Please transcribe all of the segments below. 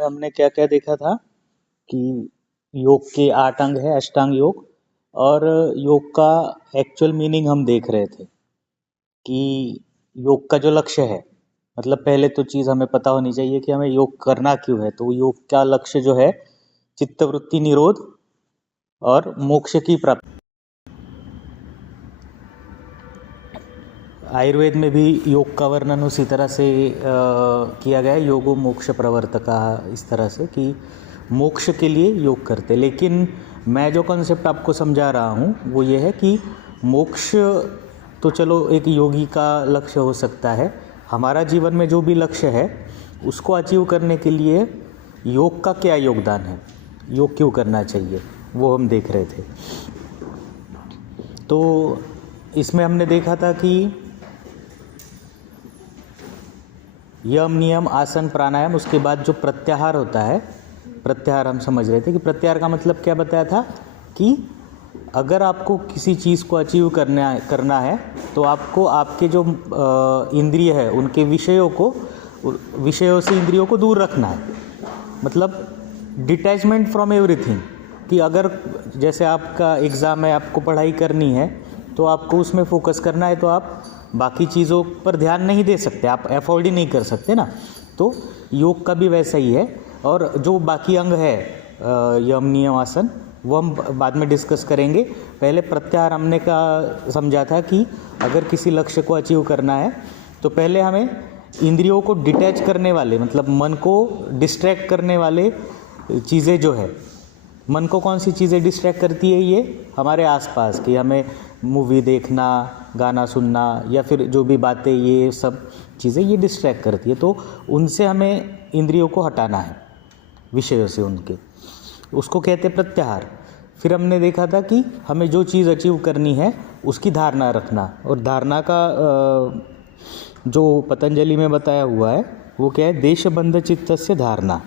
में हमने क्या क्या देखा था कि योग के 8 अंग है, अष्टांग योग। और योग का एक्चुअल मीनिंग हम देख रहे थे कि योग का जो लक्ष्य है, मतलब पहले तो चीज़ हमें पता होनी चाहिए कि हमें योग करना क्यों है। तो योग का लक्ष्य जो है चित्तवृत्ति निरोध और मोक्ष की प्राप्ति। आयुर्वेद में भी योग का वर्णन उसी तरह से किया गया है, योगो मोक्ष प्रवर्तका, इस तरह से कि मोक्ष के लिए योग करते। लेकिन मैं जो कॉन्सेप्ट आपको समझा रहा हूँ वो ये है कि मोक्ष तो चलो एक योगी का लक्ष्य हो सकता है, हमारा जीवन में जो भी लक्ष्य है उसको अचीव करने के लिए योग का क्या योगदान है, योग क्यों करना चाहिए, वो हम देख रहे थे। तो इसमें हमने देखा था कि यम नियम आसन प्राणायाम, उसके बाद जो प्रत्याहार होता है, प्रत्याहार हम समझ रहे थे कि प्रत्याहार का मतलब क्या बताया था कि अगर आपको किसी चीज़ को अचीव करना है तो आपको आपके जो इंद्रिय है उनके विषयों से इंद्रियों को दूर रखना है। मतलब डिटैचमेंट फ्रॉम एवरीथिंग, कि अगर जैसे आपका एग्ज़ाम है, आपको पढ़ाई करनी है तो आपको उसमें फोकस करना है, तो आप बाकी चीज़ों पर ध्यान नहीं दे सकते, आप अफोर्ड ही नहीं कर सकते ना। तो योग का भी वैसा ही है। और जो बाकी अंग है यम नियम आसन, वो हम बाद में डिस्कस करेंगे। पहले प्रत्याहार हमने का समझा था कि अगर किसी लक्ष्य को अचीव करना है तो पहले हमें इंद्रियों को डिटैच करने वाले, मतलब मन को डिस्ट्रैक्ट करने वाले चीज़ें जो है, मन को कौन सी चीज़ें डिस्ट्रैक्ट करती है, ये हमारे आसपास की, हमें मूवी देखना, गाना सुनना या फिर जो भी बातें, ये सब चीज़ें ये डिस्ट्रैक्ट करती है। तो उनसे हमें इंद्रियों को हटाना है, विषयों से उनके, उसको कहते हैं प्रत्याहार। फिर हमने देखा था कि हमें जो चीज़ अचीव करनी है उसकी धारणा रखना, और धारणा का जो पतंजलि में बताया हुआ है वो क्या है, देशबंध चित्तस्य धारणा।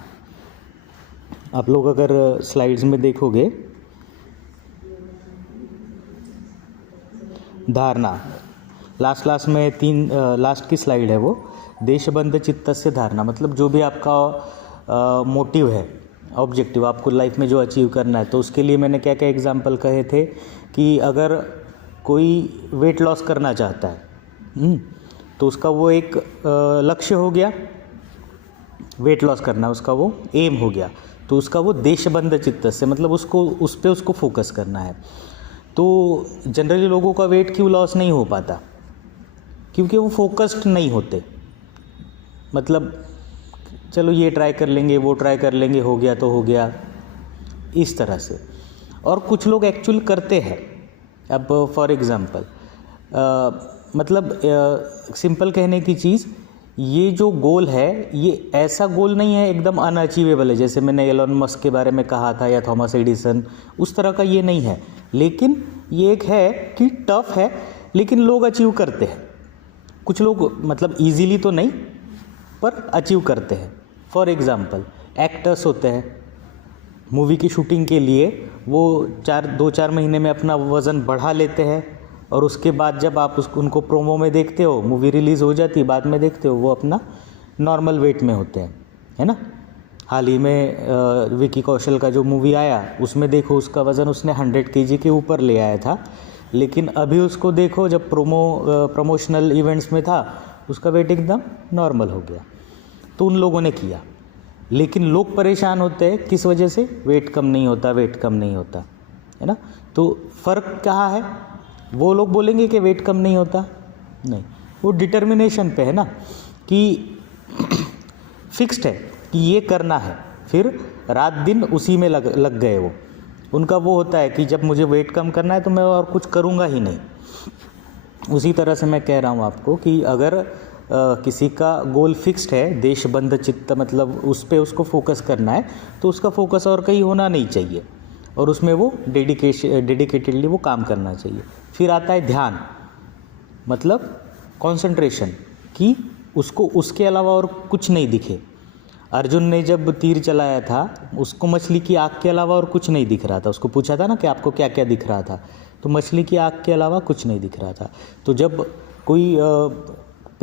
आप लोग अगर स्लाइड्स में देखोगे, धारणा लास्ट में लास्ट की स्लाइड है वो, देशबंध चित्तस्य धारणा। मतलब जो भी आपका मोटिव है, ऑब्जेक्टिव, आपको लाइफ में जो अचीव करना है, तो उसके लिए मैंने क्या क्या एग्जांपल कहे थे कि अगर कोई वेट लॉस करना चाहता है तो उसका वो एक लक्ष्य हो गया, वेट लॉस करना उसका वो एम हो गया, तो उसका वो देशबंध चित्त से, मतलब उसको फोकस करना है। तो जनरली लोगों का वेट क्यों लॉस नहीं हो पाता, क्योंकि वो फोकस्ड नहीं होते। मतलब चलो ये ट्राई कर लेंगे, वो ट्राई कर लेंगे, हो गया तो हो गया, इस तरह से। और कुछ लोग एक्चुअल करते हैं। अब फॉर एग्ज़ाम्पल, मतलब सिंपल कहने की चीज़, ये जो गोल है ये ऐसा गोल नहीं है एकदम अनअचीवेबल है, जैसे मैंने एलन मस्क के बारे में कहा था या थॉमस एडिसन, उस तरह का ये नहीं है। लेकिन ये एक है कि टफ है, लेकिन लोग अचीव करते हैं। कुछ लोग मतलब इजीली तो नहीं, पर अचीव करते हैं। फॉर एग्ज़ाम्पल, एक्टर्स होते हैं, मूवी की शूटिंग के लिए वो 2-4 महीने में अपना वज़न बढ़ा लेते हैं, और उसके बाद जब आप उनको प्रोमो में देखते हो, मूवी रिलीज़ हो जाती है, बाद में देखते हो वो अपना नॉर्मल वेट में होते हैं, है ना। हाल ही में विकी कौशल का जो मूवी आया, उसमें देखो उसका वज़न उसने 100 kg के ऊपर ले आया था, लेकिन अभी उसको देखो जब प्रमोशनल इवेंट्स में था, उसका वेट एकदम नॉर्मल हो गया। तो उन लोगों ने किया, लेकिन लोग परेशान होते हैं किस वजह से, वेट कम नहीं होता, वेट कम नहीं होता, है ना। तो फ़र्क क्या है, वो लोग बोलेंगे कि वेट कम नहीं होता, नहीं, वो डिटर्मिनेशन पे है ना, कि फिक्स्ड है कि ये करना है, फिर रात दिन उसी में लग गए वो। उनका वो होता है कि जब मुझे वेट कम करना है तो मैं और कुछ करूँगा ही नहीं। उसी तरह से मैं कह रहा हूँ आपको कि अगर किसी का गोल फिक्स्ड है, देशबंध चित्त, मतलब उस पर उसको फोकस करना है, तो उसका फोकस और कहीं होना नहीं चाहिए, और उसमें वो डेडिकेटेडली वो काम करना चाहिए। फिर आता है ध्यान, मतलब कंसंट्रेशन, कि उसको उसके अलावा और कुछ नहीं दिखे। अर्जुन ने जब तीर चलाया था, उसको मछली की आँख के अलावा और कुछ नहीं दिख रहा था। उसको पूछा था ना कि आपको क्या क्या दिख रहा था, तो मछली की आँख के अलावा कुछ नहीं दिख रहा था। तो जब कोई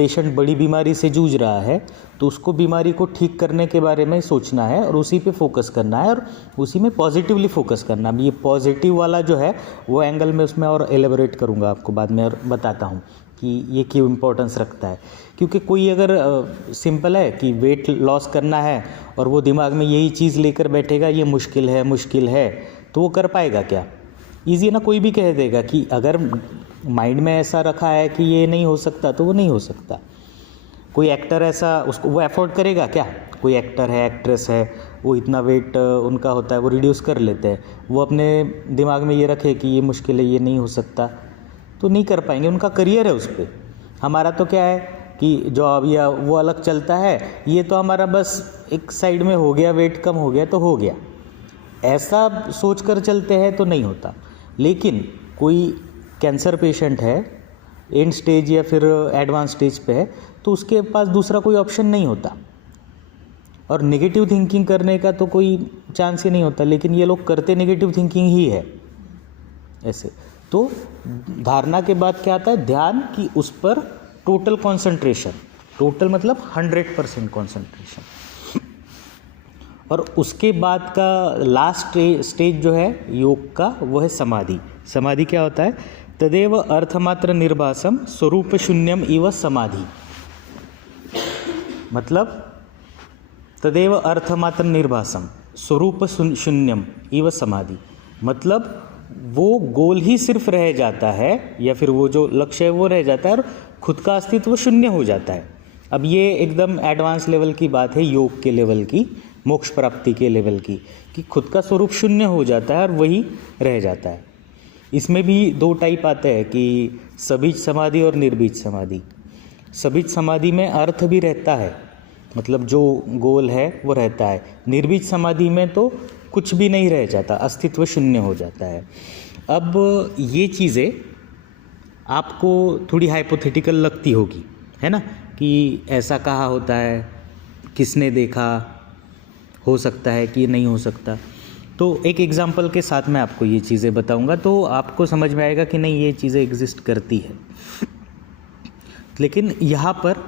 पेशेंट बड़ी बीमारी से जूझ रहा है तो उसको बीमारी को ठीक करने के बारे में सोचना है और उसी पे फोकस करना है और उसी में पॉजिटिवली फोकस करना। अब ये पॉजिटिव वाला जो है वो एंगल में उसमें और एलेबोरेट करूँगा आपको बाद में और बताता हूँ कि ये क्यों इम्पोर्टेंस रखता है। क्योंकि कोई अगर सिंपल है कि वेट लॉस करना है और वो दिमाग में यही चीज़ लेकर बैठेगा ये मुश्किल है तो वो कर पाएगा क्या? ईजी है ना, कोई भी कह देगा कि अगर माइंड में ऐसा रखा है कि ये नहीं हो सकता तो वो नहीं हो सकता। कोई एक्टर ऐसा उसको वो अफोर्ड करेगा क्या? कोई एक्टर है, एक्ट्रेस है, वो इतना वेट उनका होता है वो रिड्यूस कर लेते हैं, वो अपने दिमाग में ये रखे कि ये मुश्किल है ये नहीं हो सकता तो नहीं कर पाएंगे। उनका करियर है उस पर। हमारा तो क्या है कि जॉब या वो अलग चलता है, ये तो हमारा बस एक साइड में हो गया, वेट कम हो गया तो हो गया, ऐसा सोच कर चलते हैं तो नहीं होता। लेकिन कोई कैंसर पेशेंट है, एंड स्टेज या फिर एडवांस स्टेज पे है, तो उसके पास दूसरा कोई ऑप्शन नहीं होता और नेगेटिव थिंकिंग करने का तो कोई चांस ही नहीं होता। लेकिन ये लोग करते नेगेटिव थिंकिंग ही है ऐसे। तो धारणा के बाद क्या आता है? ध्यान की उस पर टोटल कंसंट्रेशन, टोटल मतलब 100% कंसंट्रेशन। और उसके बाद का लास्ट स्टेज जो है योग का वो है समाधि। समाधि क्या होता है? तदेव अर्थमात्र निर्भासम स्वरूप शून्यम इव समाधि। मतलब तदेव अर्थमात्र निर्भासम स्वरूप शून्यम इव समाधि, मतलब वो गोल ही सिर्फ रह जाता है या फिर वो जो लक्ष्य है वो रह जाता है और खुद का अस्तित्व शून्य हो जाता है। अब ये एकदम एडवांस लेवल की बात है, योग के लेवल की, मोक्ष प्राप्ति के लेवल की, कि खुद का स्वरूप शून्य हो जाता है और वही रह जाता है। इसमें भी दो टाइप आते हैं कि सबीज समाधि और निर्बीज समाधि। सबीज समाधि में अर्थ भी रहता है, मतलब जो गोल है वो रहता है। निर्बीज समाधि में तो कुछ भी नहीं रह जाता, अस्तित्व शून्य हो जाता है। अब ये चीज़ें आपको थोड़ी हाइपोथेटिकल लगती होगी, है ना, कि ऐसा कहाँ होता है, किसने देखा, हो सकता है कि नहीं हो सकता। तो एक एग्जांपल के साथ मैं आपको ये चीज़ें बताऊंगा तो आपको समझ में आएगा कि नहीं ये चीज़ें एग्जिस्ट करती है। लेकिन यहाँ पर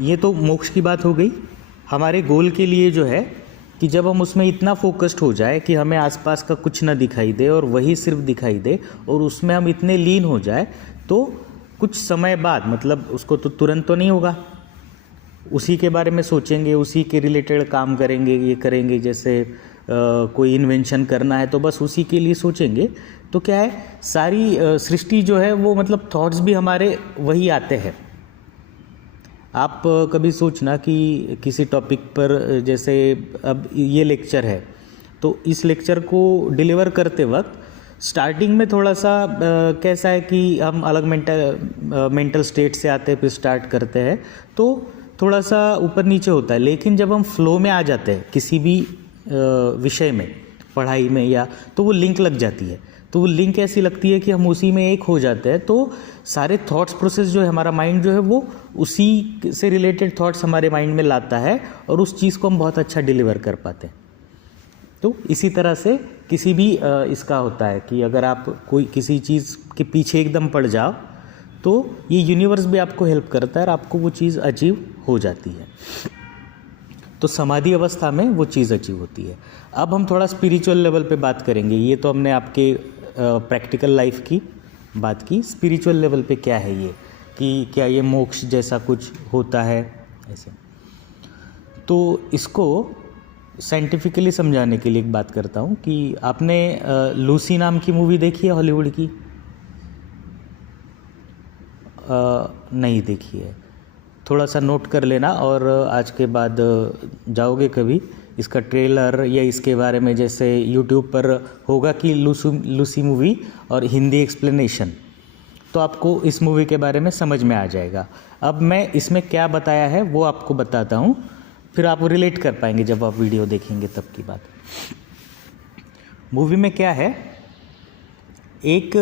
ये तो मोक्ष की बात हो गई। हमारे गोल के लिए जो है कि जब हम उसमें इतना फोकस्ड हो जाए कि हमें आसपास का कुछ ना दिखाई दे और वही सिर्फ दिखाई दे और उसमें हम इतने लीन हो जाए तो कुछ समय बाद, मतलब उसको तो तुरंत तो नहीं होगा, उसी के बारे में सोचेंगे, उसी के रिलेटेड काम करेंगे, ये करेंगे। जैसे कोई इन्वेंशन करना है तो बस उसी के लिए सोचेंगे। तो क्या है, सारी सृष्टि जो है वो मतलब थॉट्स भी हमारे वही आते हैं। आप कभी सोचना कि किसी टॉपिक पर, जैसे अब ये लेक्चर है तो इस लेक्चर को डिलीवर करते वक्त स्टार्टिंग में थोड़ा सा कैसा है कि हम अलग मेंटल स्टेट से आते हैं, फिर स्टार्ट करते हैं तो थोड़ा सा ऊपर नीचे होता है। लेकिन जब हम फ्लो में आ जाते हैं किसी भी विषय में, पढ़ाई में, या तो वो लिंक लग जाती है। तो वो लिंक ऐसी लगती है कि हम उसी में एक हो जाते हैं। तो सारे थॉट्स प्रोसेस जो है, हमारा माइंड जो है वो उसी से रिलेटेड थॉट्स हमारे माइंड में लाता है और उस चीज़ को हम बहुत अच्छा डिलीवर कर पाते हैं। तो इसी तरह से किसी भी इसका होता है कि अगर आप कोई किसी चीज़ के पीछे एकदम पड़ जाओ तो ये यूनिवर्स भी आपको हेल्प करता है और आपको वो चीज़ अचीव हो जाती है। तो समाधि अवस्था में वो चीज़ अचीव होती है। अब हम थोड़ा स्पिरिचुअल लेवल पे बात करेंगे। ये तो हमने आपके प्रैक्टिकल लाइफ की बात की। स्पिरिचुअल लेवल पे क्या है ये, कि क्या ये मोक्ष जैसा कुछ होता है ऐसे। तो इसको साइंटिफिकली समझाने के लिए एक बात करता हूँ कि आपने लूसी नाम की मूवी देखी है हॉलीवुड की? नहीं देखी है, थोड़ा सा नोट कर लेना और आज के बाद जाओगे कभी, इसका ट्रेलर या इसके बारे में जैसे यूट्यूब पर होगा कि लूसी मूवी और हिंदी एक्सप्लेनेशन, तो आपको इस मूवी के बारे में समझ में आ जाएगा। अब मैं इसमें क्या बताया है वो आपको बताता हूँ, फिर आप रिलेट कर पाएंगे जब आप वीडियो देखेंगे तब की बात। मूवी में क्या है, एक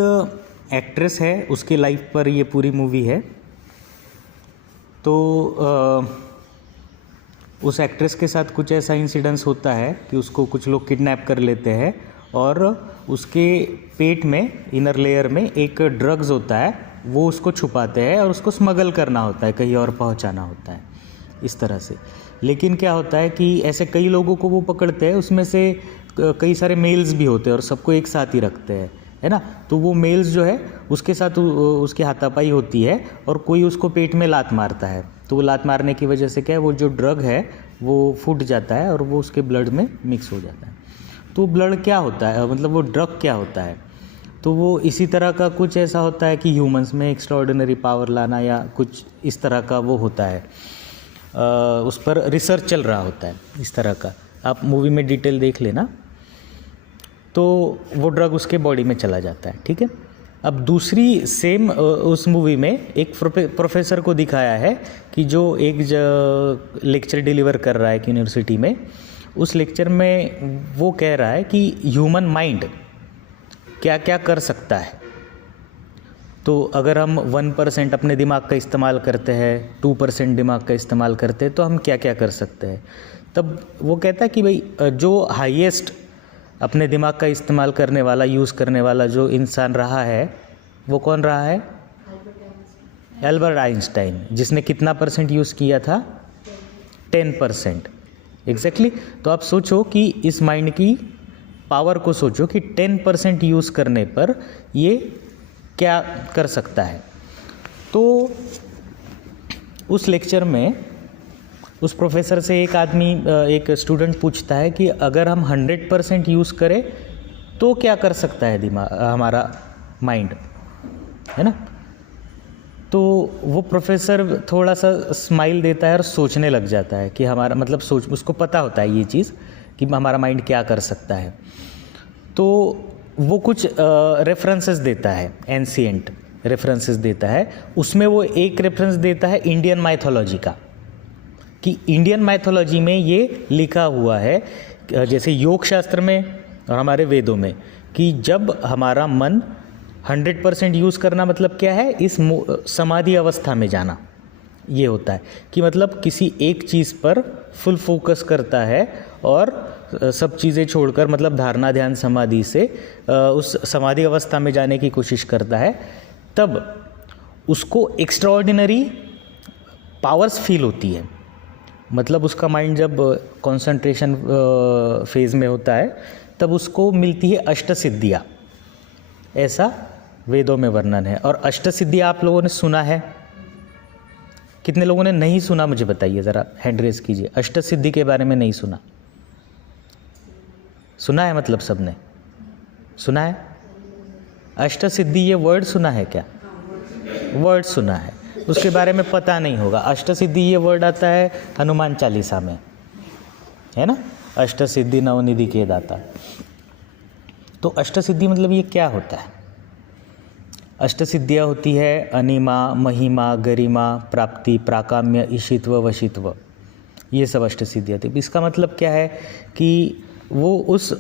एक्ट्रेस है, उसके लाइफ पर ये पूरी मूवी है। तो उस एक्ट्रेस के साथ कुछ ऐसा इंसिडेंस होता है कि उसको कुछ लोग किडनैप कर लेते हैं और उसके पेट में, इनर लेयर में एक ड्रग्स होता है, वो उसको छुपाते हैं और उसको स्मगल करना होता है, कहीं और पहुंचाना होता है, इस तरह से। लेकिन क्या होता है कि ऐसे कई लोगों को वो पकड़ते हैं, उसमें से कई सारे मेल्स भी होते हैं और सबको एक साथ ही रखते हैं, है ना। तो वो मेल्स जो है उसके साथ उसकी हाथापाई होती है और कोई उसको पेट में लात मारता है, तो वो लात मारने की वजह से क्या है, वो जो ड्रग है वो फूट जाता है और वो उसके ब्लड में मिक्स हो जाता है। तो ब्लड क्या होता है, मतलब वो ड्रग क्या होता है, तो वो इसी तरह का कुछ ऐसा होता है कि ह्यूमंस में एक्स्ट्राऑर्डिनरी पावर लाना या कुछ इस तरह का वो होता है। उस पर रिसर्च चल रहा होता है इस तरह का, आप मूवी में डिटेल देख लेना। तो वो ड्रग उसके बॉडी में चला जाता है, ठीक है। अब दूसरी सेम उस मूवी में एक प्रोफेसर को दिखाया है कि जो एक लेक्चर डिलीवर कर रहा है कि यूनिवर्सिटी में, उस लेक्चर में वो कह रहा है कि ह्यूमन माइंड क्या क्या कर सकता है। तो अगर हम 1% अपने दिमाग का इस्तेमाल करते हैं, 2% दिमाग का इस्तेमाल करते हैं, तो हम क्या क्या कर सकते हैं। तब वो कहता है कि भाई जो हाईएस्ट अपने दिमाग का इस्तेमाल करने वाला, यूज़ करने वाला जो इंसान रहा है वो कौन रहा है, एल्बर्ट आइंस्टाइन, जिसने कितना % यूज़ किया था, 10%। एग्जैक्टली। तो आप सोचो कि इस माइंड की पावर को सोचो कि 10% यूज़ करने पर ये क्या कर सकता है। तो उस लेक्चर में उस प्रोफेसर से एक स्टूडेंट पूछता है कि अगर हम 100% यूज़ करें तो क्या कर सकता है हमारा माइंड, है ना। तो वो प्रोफेसर थोड़ा सा स्माइल देता है और सोचने लग जाता है कि हमारा मतलब उसको पता होता है ये चीज़ कि हमारा माइंड क्या कर सकता है। तो वो कुछ रेफरेंसेस देता है, एंशिएंट रेफरेंसेस देता है। उसमें वो एक रेफरेंस देता है इंडियन माइथोलॉजी का, कि इंडियन माइथोलॉजी में ये लिखा हुआ है, जैसे योग शास्त्र में और हमारे वेदों में, कि जब हमारा मन 100% यूज़ करना मतलब क्या है, इस समाधि अवस्था में जाना, ये होता है कि मतलब किसी एक चीज़ पर फुल फोकस करता है और सब चीज़ें छोड़कर, मतलब धारणा ध्यान समाधि से उस समाधि अवस्था में जाने की कोशिश करता है, तब उसको एक्स्ट्राऑर्डिनरी पावर्स फील होती है। मतलब उसका माइंड जब कंसंट्रेशन फेज में होता है तब उसको मिलती है अष्टसिद्धियाँ, ऐसा वेदों में वर्णन है। और अष्टसिद्धियाँ आप लोगों ने सुना है, कितने लोगों ने नहीं सुना मुझे बताइए ज़रा, हैंड रेज कीजिए। अष्टसिद्धि के बारे में नहीं सुना, सुना है मतलब सबने सुना है। अष्टसिद्धि ये वर्ड सुना है क्या, वर्ड सुना है, उसके बारे में पता नहीं होगा। अष्टसिद्धि ये वर्ड आता है हनुमान चालीसा में, है ना, अष्टसिद्धि नवनिधि के दाता। तो अष्टसिद्धि मतलब ये क्या होता है। अष्टसिद्धियाँ होती है अनिमा, महिमा, गरिमा, प्राप्ति, प्राकाम्य, ईशित्व, वशित्व, ये सब अष्टसिद्धियाँ थी। इसका मतलब क्या है कि वो उस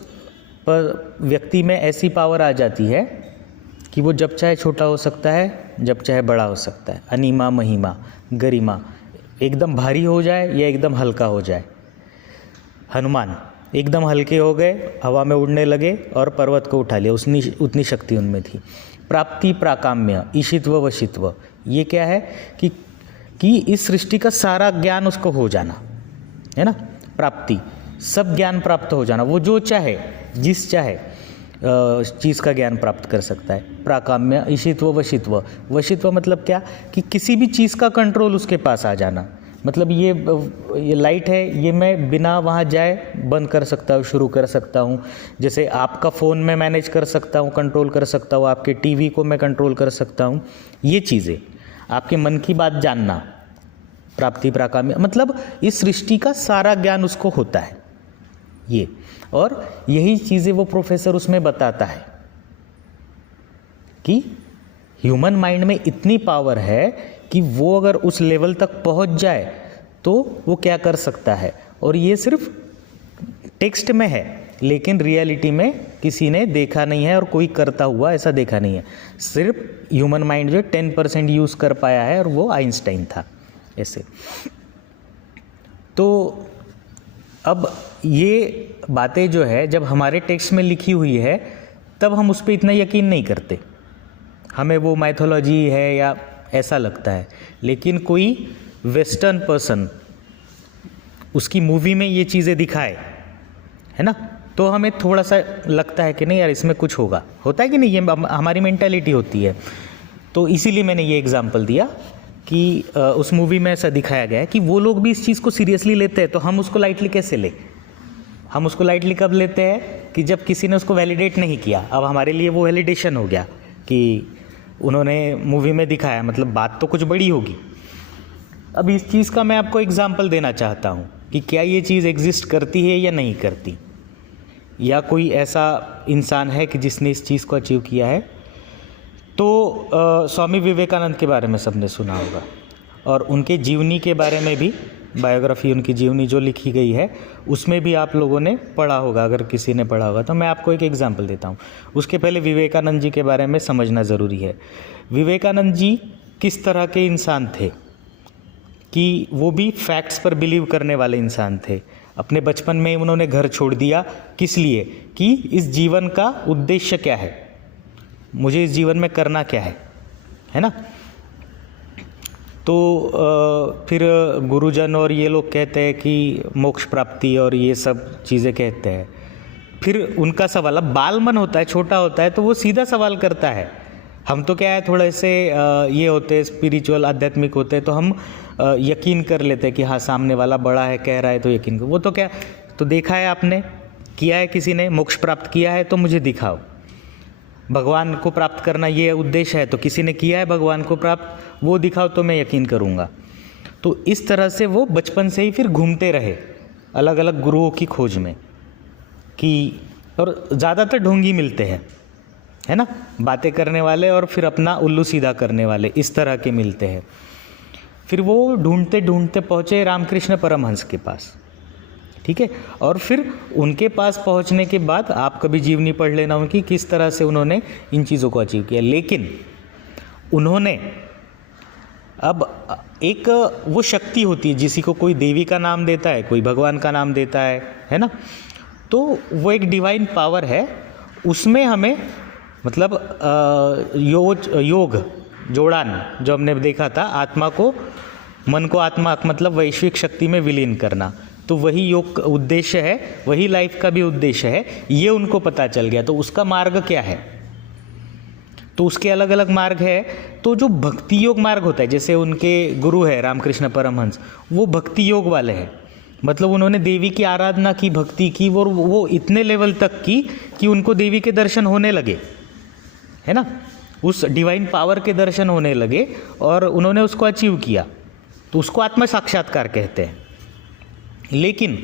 पर व्यक्ति में ऐसी पावर आ जाती है कि वो जब चाहे छोटा हो सकता है, जब चाहे बड़ा हो सकता है। अनिमा, महिमा, गरिमा, एकदम भारी हो जाए या एकदम हल्का हो जाए। हनुमान एकदम हल्के हो गए, हवा में उड़ने लगे और पर्वत को उठा लिया, उतनी शक्ति उनमें थी। प्राप्ति, प्राकाम्य, ईशित्व, वशित्व, ये क्या है कि इस सृष्टि का सारा ज्ञान उसको हो जाना, है ना। प्राप्ति, सब ज्ञान प्राप्त हो जाना, वो जो चाहे, जिस चाहे चीज़ का ज्ञान प्राप्त कर सकता है। प्राकाम्य, ईशित्व, वशित्व, वशित्व मतलब क्या कि किसी भी चीज़ का कंट्रोल उसके पास आ जाना। मतलब ये लाइट है, ये मैं बिना वहाँ जाए बंद कर सकता हूँ, शुरू कर सकता हूँ। जैसे आपका फ़ोन में मैनेज कर सकता हूँ, कंट्रोल कर सकता हूँ, आपके टीवी को मैं कंट्रोल कर सकता हूँ। ये चीज़ें, आपके मन की बात जानना, प्राप्ति, प्राकाम्य, मतलब इस सृष्टि का सारा ज्ञान उसको होता है ये। और यही चीज़ें वो प्रोफेसर उसमें बताता है कि ह्यूमन माइंड में इतनी पावर है कि वो अगर उस लेवल तक पहुंच जाए तो वो क्या कर सकता है। और ये सिर्फ टेक्स्ट में है, लेकिन रियलिटी में किसी ने देखा नहीं है और कोई करता हुआ ऐसा देखा नहीं है। सिर्फ ह्यूमन माइंड जो 10% यूज़ कर पाया है और वो आइंस्टाइन था ऐसे। तो अब ये बातें जो है जब हमारे टेक्स्ट में लिखी हुई है तब हम उस पर इतना यकीन नहीं करते। हमें वो माइथोलॉजी है या ऐसा लगता है, लेकिन कोई वेस्टर्न पर्सन उसकी मूवी में ये चीज़ें दिखाए, है ना, तो हमें थोड़ा सा लगता है कि नहीं यार इसमें कुछ होता है कि नहीं, ये हमारी मेंटालिटी होती है। तो इसीलिए मैंने ये एग्जांपल दिया कि उस मूवी में ऐसा दिखाया गया है कि वो लोग भी इस चीज़ को सीरियसली लेते हैं, तो हम उसको लाइटली कैसे लें? हम उसको लाइटली कब लेते हैं कि जब किसी ने उसको वैलिडेट नहीं किया। अब हमारे लिए वो वैलिडेशन हो गया कि उन्होंने मूवी में दिखाया, मतलब बात तो कुछ बड़ी होगी। अब इस चीज़ का मैं आपको एग्जांपल देना चाहता हूँ कि क्या ये चीज़ एग्जिस्ट करती है या नहीं करती, या कोई ऐसा इंसान है कि जिसने इस चीज़ को अचीव किया है। तो स्वामी विवेकानंद के बारे में सबने सुना होगा, और उनके जीवनी के बारे में भी, बायोग्राफी उनकी जीवनी जो लिखी गई है उसमें भी आप लोगों ने पढ़ा होगा, अगर किसी ने पढ़ा होगा। तो मैं आपको एक एग्जांपल देता हूँ। उसके पहले विवेकानंद जी के बारे में समझना ज़रूरी है। विवेकानंद जी किस तरह के इंसान थे कि वो भी फैक्ट्स पर बिलीव करने वाले इंसान थे। अपने बचपन में उन्होंने घर छोड़ दिया, किस लिए? कि इस जीवन का उद्देश्य क्या है, मुझे इस जीवन में करना क्या है ना। तो फिर गुरुजन और ये लोग कहते हैं कि मोक्ष प्राप्ति और ये सब चीज़ें कहते हैं। फिर उनका सवाल, अब बाल मन होता है, छोटा होता है, तो वो सीधा सवाल करता है। हम तो क्या है, थोड़े से ये होते हैं स्पिरिचुअल, आध्यात्मिक होते हैं, तो हम यकीन कर लेते हैं कि हाँ सामने वाला बड़ा है कह रहा है तो यकीन कर। वो तो क्या, तो देखा है आपने, किया है किसी ने, मोक्ष प्राप्त किया है तो मुझे दिखाओ। भगवान को प्राप्त करना ये उद्देश्य है, तो किसी ने किया है भगवान को प्राप्त, वो दिखाओ तो मैं यकीन करूँगा। तो इस तरह से वो बचपन से ही फिर घूमते रहे अलग अलग गुरुओं की खोज में, कि और ज़्यादातर ढोंगी मिलते हैं, है ना, बातें करने वाले और फिर अपना उल्लू सीधा करने वाले, इस तरह के मिलते हैं। फिर वो ढूंढते ढूंढते पहुँचे रामकृष्ण परमहंस के पास, ठीक है। और फिर उनके पास पहुंचने के बाद आप कभी जीवनी पढ़ लेना उनकी, किस तरह से उन्होंने इन चीज़ों को अचीव किया। लेकिन उन्होंने अब एक वो शक्ति होती है, जिसी को कोई देवी का नाम देता है, कोई भगवान का नाम देता है ना, तो वो एक डिवाइन पावर है। उसमें हमें मतलब योग जोड़ान जो हमने देखा था, आत्मा को, मन को आत्मा मतलब वैश्विक शक्ति में विलीन करना, तो वही योग का उद्देश्य है, वही लाइफ का भी उद्देश्य है। ये उनको पता चल गया। तो उसका मार्ग क्या है, तो उसके अलग अलग मार्ग है। तो जो भक्ति योग मार्ग होता है, जैसे उनके गुरु है रामकृष्ण परमहंस, वो भक्ति योग वाले हैं। मतलब उन्होंने देवी की आराधना की, भक्ति की, वो इतने लेवल तक की कि उनको देवी के दर्शन होने लगे, है ना, उस डिवाइन पावर के दर्शन होने लगे और उन्होंने उसको अचीव किया। तो उसको आत्म साक्षात्कार कहते हैं। लेकिन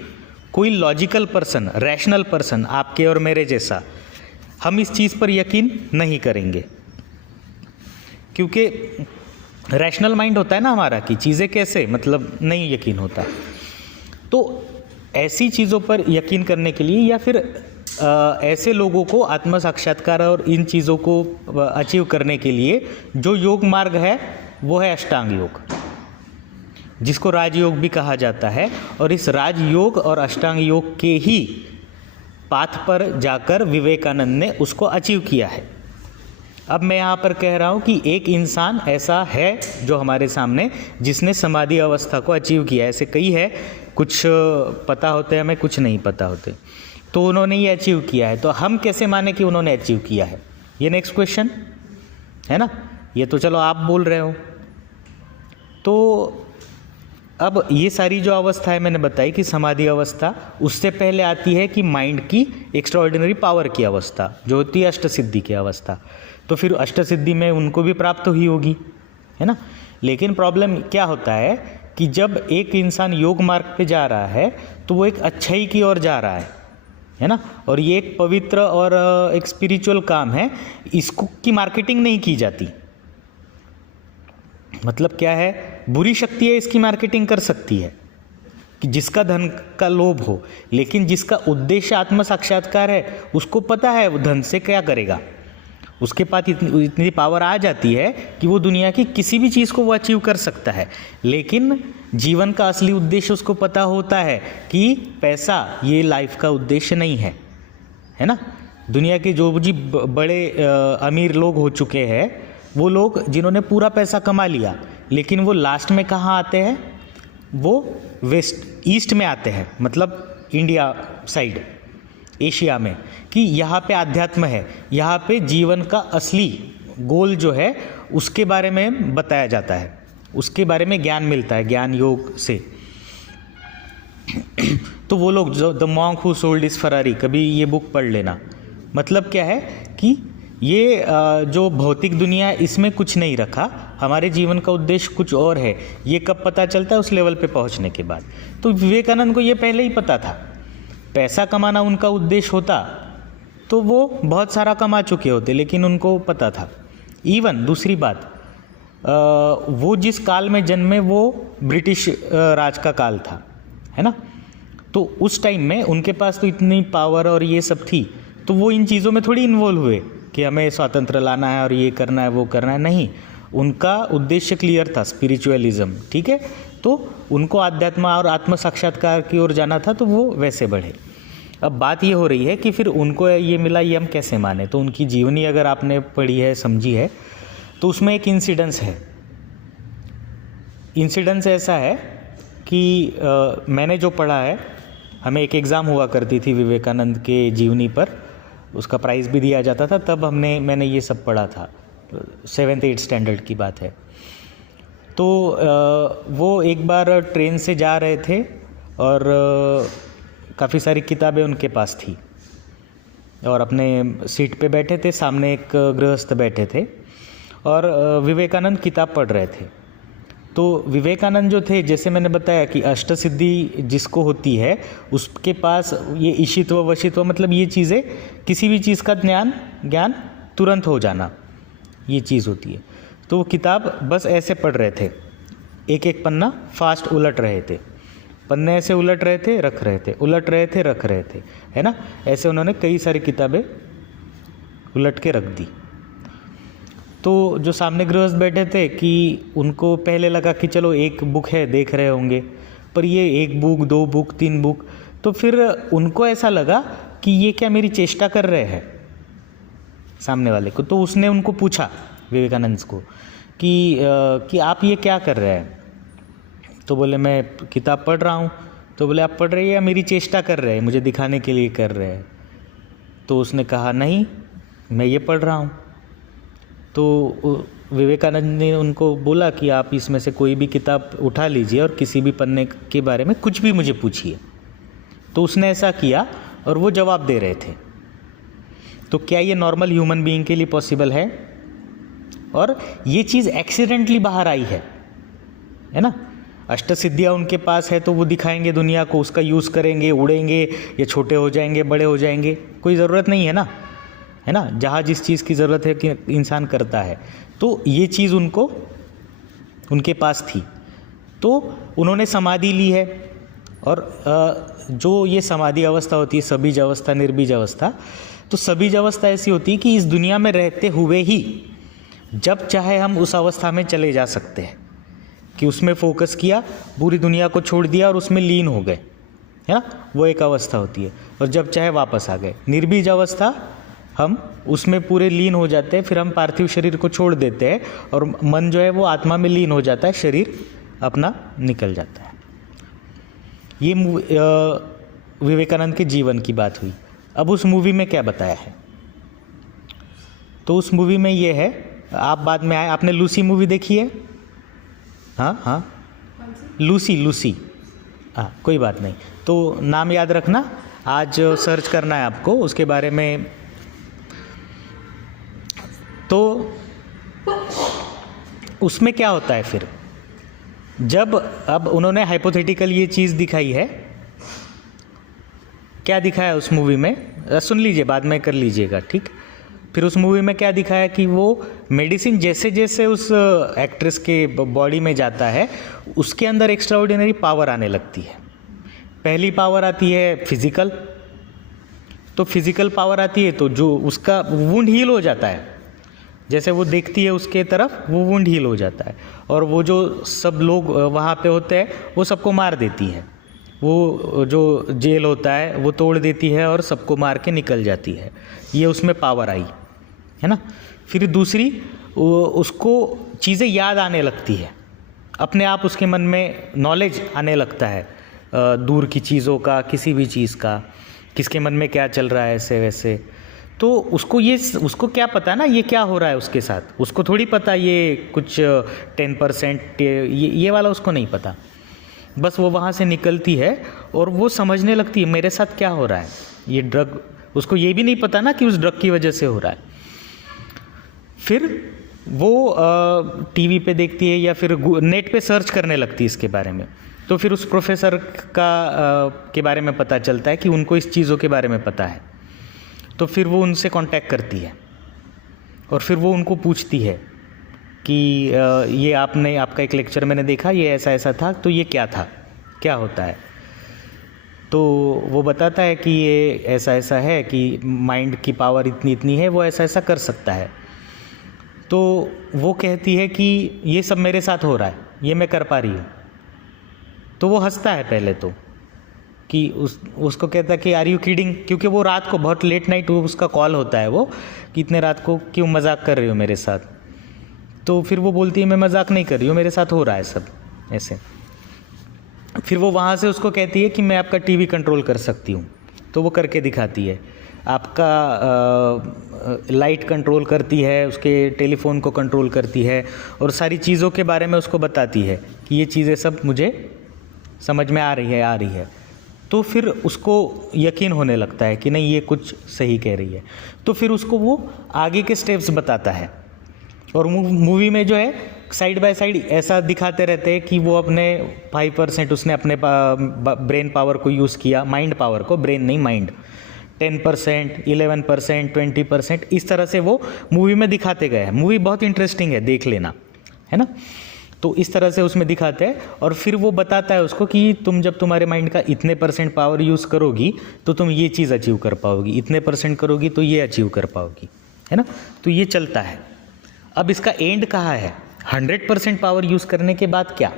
कोई लॉजिकल पर्सन, रैशनल पर्सन, आपके और मेरे जैसा, हम इस चीज़ पर यकीन नहीं करेंगे, क्योंकि रैशनल माइंड होता है ना हमारा कि चीज़ें कैसे, मतलब नहीं यकीन होता। तो ऐसी चीज़ों पर यकीन करने के लिए या फिर ऐसे लोगों को आत्म साक्षात्कार और इन चीज़ों को अचीव करने के लिए जो योग मार्ग है वो है अष्टांग योग, जिसको राजयोग भी कहा जाता है। और इस राजयोग और अष्टांग योग के ही पाथ पर जाकर विवेकानंद ने उसको अचीव किया है। अब मैं यहाँ पर कह रहा हूँ कि एक इंसान ऐसा है जो हमारे सामने, जिसने समाधि अवस्था को अचीव किया है। ऐसे कई है, कुछ पता होते हैं हमें, कुछ नहीं पता होते। तो उन्होंने ये अचीव किया है, तो हम कैसे माने कि उन्होंने अचीव किया है? ये नेक्स्ट क्वेश्चन है ना। ये तो चलो आप बोल रहे हो। तो अब ये सारी जो अवस्था है मैंने बताई कि समाधि अवस्था, उससे पहले आती है कि माइंड की एक्स्ट्राऑर्डिनरी पावर की अवस्था, जो होती है अष्ट सिद्धि की अवस्था। तो फिर अष्ट सिद्धि में उनको भी प्राप्त हुई होगी, है ना। लेकिन प्रॉब्लम क्या होता है कि जब एक इंसान योग मार्ग पे जा रहा है तो वो एक अच्छाई की ओर जा रहा है ना। और ये एक पवित्र और एक स्पिरिचुअल काम है, इसको की मार्केटिंग नहीं की जाती। मतलब क्या है, बुरी शक्ति है इसकी मार्केटिंग कर सकती है कि जिसका धन का लोभ हो, लेकिन जिसका उद्देश्य आत्म साक्षात्कार है उसको पता है वो धन से क्या करेगा। उसके पास इतनी पावर आ जाती है कि वो दुनिया की किसी भी चीज़ को वो अचीव कर सकता है। लेकिन जीवन का असली उद्देश्य उसको पता होता है कि पैसा ये लाइफ का उद्देश्य नहीं है ना। दुनिया के जो भी बड़े अमीर लोग हो चुके हैं, वो लोग जिन्होंने पूरा पैसा कमा लिया, लेकिन वो लास्ट में कहाँ आते हैं, वो ईस्ट में आते हैं, मतलब इंडिया साइड, एशिया में, कि यहाँ पे आध्यात्म है, यहाँ पे जीवन का असली गोल जो है उसके बारे में बताया जाता है, उसके बारे में ज्ञान मिलता है ज्ञान योग से। तो वो लोग जो the monk who sold his Ferrari, कभी ये बुक पढ़ लेना। मतलब क्या है कि ये जो भौतिक दुनिया है इसमें कुछ नहीं रखा, हमारे जीवन का उद्देश्य कुछ और है। ये कब पता चलता है, उस लेवल पे पहुंचने के बाद। तो विवेकानंद को ये पहले ही पता था, पैसा कमाना उनका उद्देश्य होता तो वो बहुत सारा कमा चुके होते, लेकिन उनको पता था। इवन दूसरी बात, वो जिस काल में जन्मे वो ब्रिटिश राज का काल था, है ना। तो उस टाइम में उनके पास तो इतनी पावर और ये सब थी, तो वो इन चीज़ों में थोड़ी इन्वॉल्व हुए कि हमें स्वातंत्र लाना है और ये करना है वो करना है। नहीं, उनका उद्देश्य क्लियर था, स्पिरिचुअलिज्म, ठीक है। तो उनको आध्यात्म और आत्म साक्षात्कार की ओर जाना था, तो वो वैसे बढ़े। अब बात ये हो रही है कि फिर उनको ये मिला, ये हम कैसे माने। तो उनकी जीवनी अगर आपने पढ़ी है, समझी है, तो उसमें एक इंसिडेंस है। इंसिडेंस ऐसा है कि मैंने जो पढ़ा है, हमें एक एग्ज़ाम हुआ करती थी विवेकानंद के जीवनी पर, उसका प्राइज़ भी दिया जाता था, तब मैंने ये सब पढ़ा था, 7th-8th स्टैंडर्ड की बात है। तो वो एक बार ट्रेन से जा रहे थे और काफ़ी सारी किताबें उनके पास थी और अपने सीट पे बैठे थे, सामने एक गृहस्थ बैठे थे और विवेकानंद किताब पढ़ रहे थे। तो विवेकानंद जो थे, जैसे मैंने बताया कि अष्ट सिद्धि जिसको होती है उसके पास ये ईशित्व वशित्व, मतलब ये चीज़ें, किसी भी चीज़ का ज्ञान तुरंत हो जाना, ये चीज़ होती है। तो वो किताब बस ऐसे पढ़ रहे थे, एक एक पन्ना फास्ट उलट रहे थे, पन्ने ऐसे उलट रहे थे, रख रहे थे, उलट रहे थे, रख रहे थे, है ना। ऐसे उन्होंने कई सारी किताबें उलट के रख दी। तो जो सामने गृहस्थ बैठे थे कि उनको पहले लगा कि चलो एक बुक है, देख रहे होंगे, पर ये 1 बुक, 2 बुक, 3 बुक, तो फिर उनको ऐसा लगा कि ये क्या मेरी चेष्टा कर रहे हैं सामने वाले को। तो उसने उनको पूछा, विवेकानंद को, कि आप ये क्या कर रहे हैं। तो बोले मैं किताब पढ़ रहा हूँ। तो बोले आप पढ़ रहे हैं या मेरी चेष्टा कर रहे हैं, मुझे दिखाने के लिए कर रहे हैं। तो उसने कहा नहीं, मैं ये पढ़ रहा हूँ। तो विवेकानंद ने उनको बोला कि आप इसमें से कोई भी किताब उठा लीजिए और किसी भी पन्ने के बारे में कुछ भी मुझे पूछिए। तो उसने ऐसा किया और वो जवाब दे रहे थे। तो क्या ये नॉर्मल ह्यूमन बीइंग के लिए पॉसिबल है? और ये चीज़ एक्सीडेंटली बाहर आई है ना। अष्ट सिद्धियाँ उनके पास है तो वो दिखाएंगे दुनिया को, उसका यूज़ करेंगे, उड़ेंगे, ये छोटे हो जाएंगे, बड़े हो जाएंगे, कोई ज़रूरत नहीं है ना, है ना। जहाँ जिस चीज़ की ज़रूरत है कि इंसान करता है। तो ये चीज़ उनके पास थी, तो उन्होंने समाधि ली है। और जो ये समाधि अवस्था होती है, सबीज अवस्था, निर्बीज अवस्था, तो सबीज अवस्था ऐसी होती है कि इस दुनिया में रहते हुए ही जब चाहे हम उस अवस्था में चले जा सकते हैं, कि उसमें फोकस किया, पूरी दुनिया को छोड़ दिया और उसमें लीन हो गए, है ना। वो एक अवस्था होती है। और जब चाहे वापस आ गए। निर्बीज अवस्था, हम उसमें पूरे लीन हो जाते हैं, फिर हम पार्थिव शरीर को छोड़ देते हैं और मन जो है वो आत्मा में लीन हो जाता है, शरीर अपना निकल जाता है। ये विवेकानंद के जीवन की बात हुई। अब उस मूवी में क्या बताया है, तो उस मूवी में ये है, आप बाद में आए, आपने लूसी मूवी देखी है? हाँ, लूसी, हाँ, कोई बात नहीं। तो नाम याद रखना, आज सर्च करना है आपको उसके बारे में। तो उसमें क्या होता है फिर, जब अब उन्होंने हाइपोथेटिकल ये चीज़ दिखाई है, क्या दिखाया उस मूवी में, सुन लीजिए, बाद में कर लीजिएगा, ठीक। फिर उस मूवी में क्या दिखाया कि वो मेडिसिन जैसे जैसे उस एक्ट्रेस के बॉडी में जाता है, उसके अंदर एक्स्ट्राऑर्डिनरी पावर आने लगती है। पहली पावर आती है फिजिकल, तो फिजिकल पावर आती है तो जो उसका वुंड हील हो जाता है, जैसे वो देखती है उसके तरफ, वो वुंड हील हो जाता है। और वो जो सब लोग वहाँ पे होते हैं वो सबको मार देती है, वो जो जेल होता है वो तोड़ देती है और सबको मार के निकल जाती है। ये उसमें पावर आई, है ना। फिर दूसरी उसको चीज़ें याद आने लगती है, अपने आप उसके मन में नॉलेज आने लगता है दूर की चीज़ों का, किसी भी चीज़ का, किसके मन में क्या चल रहा है ऐसे वैसे। तो उसको क्या पता ना ये क्या हो रहा है उसके साथ, उसको थोड़ी पता ये कुछ 10% ये वाला उसको नहीं पता। बस वो वहाँ से निकलती है और वो समझने लगती है मेरे साथ क्या हो रहा है, ये ड्रग, उसको ये भी नहीं पता ना कि उस ड्रग की वजह से हो रहा है। फिर वो टीवी पे देखती है या फिर नेट पे सर्च करने लगती है इसके बारे में। तो फिर उस प्रोफेसर के बारे में पता चलता है कि उनको इस चीज़ों के बारे में पता है। तो फिर वो उनसे कांटेक्ट करती है और फिर वो उनको पूछती है कि ये आपका एक लेक्चर मैंने देखा, ये ऐसा ऐसा था, तो ये क्या था, क्या होता है। तो वो बताता है कि ये ऐसा ऐसा है कि माइंड की पावर इतनी इतनी है, वो ऐसा ऐसा कर सकता है। तो वो कहती है कि ये सब मेरे साथ हो रहा है, ये मैं कर पा रही हूँ। तो वो हंसता है पहले तो कि उसको कहता है कि आर यू किडिंग, क्योंकि वो रात को बहुत लेट नाइट उसका कॉल होता है वो कि इतने रात को क्यों मजाक कर रही हो मेरे साथ। तो फिर वो बोलती है मैं मजाक नहीं कर रही हूँ, मेरे साथ हो रहा है सब ऐसे। फिर वो वहाँ से उसको कहती है कि मैं आपका टीवी कंट्रोल कर सकती हूँ। तो वो करके दिखाती है, आपका लाइट कंट्रोल करती है, उसके टेलीफोन को कंट्रोल करती है और सारी चीज़ों के बारे में उसको बताती है कि ये चीज़ें सब मुझे समझ में आ रही है। तो फिर उसको यकीन होने लगता है कि नहीं ये कुछ सही कह रही है। तो फिर उसको वो आगे के स्टेप्स बताता है। और मूवी में जो है साइड बाय साइड ऐसा दिखाते रहते हैं कि वो अपने 5% उसने अपने ब्रेन पावर को यूज़ किया, माइंड पावर को, ब्रेन नहीं माइंड, 10%, 11%, 20%, इस तरह से वो मूवी में दिखाते गए हैं। मूवी बहुत इंटरेस्टिंग है, देख लेना, है ना। तो इस तरह से उसमें दिखाते हैं और फिर वो बताता है उसको कि तुम जब तुम्हारे माइंड का इतने % पावर यूज़ करोगी तो तुम ये चीज़ अचीव कर पाओगी, इतने % करोगी तो ये अचीव कर पाओगी, है ना। तो ये चलता है। अब इसका एंड कहाँ है, 100% पावर यूज़ करने के बाद क्या।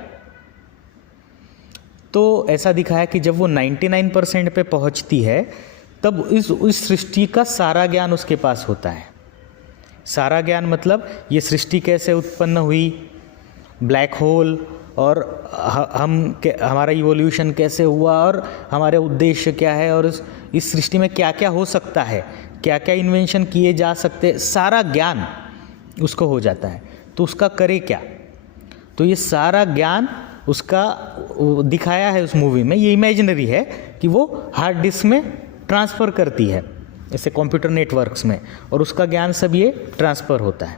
तो ऐसा दिखाया कि जब वो 99% पे पहुँचती है तब इस सृष्टि का सारा ज्ञान उसके पास होता है। सारा ज्ञान मतलब ये सृष्टि कैसे उत्पन्न हुई, ब्लैक होल, और हमारा इवोल्यूशन कैसे हुआ और हमारे उद्देश्य क्या है और इस सृष्टि में क्या क्या हो सकता है, क्या क्या इन्वेंशन किए जा सकते, सारा ज्ञान उसको हो जाता है। तो उसका करे क्या, तो ये सारा ज्ञान उसका दिखाया है उस मूवी में। ये इमेजिनरी है कि वो हार्ड डिस्क में ट्रांसफ़र करती है ऐसे कंप्यूटर नेटवर्क्स में, और उसका ज्ञान सब ये ट्रांसफ़र होता है,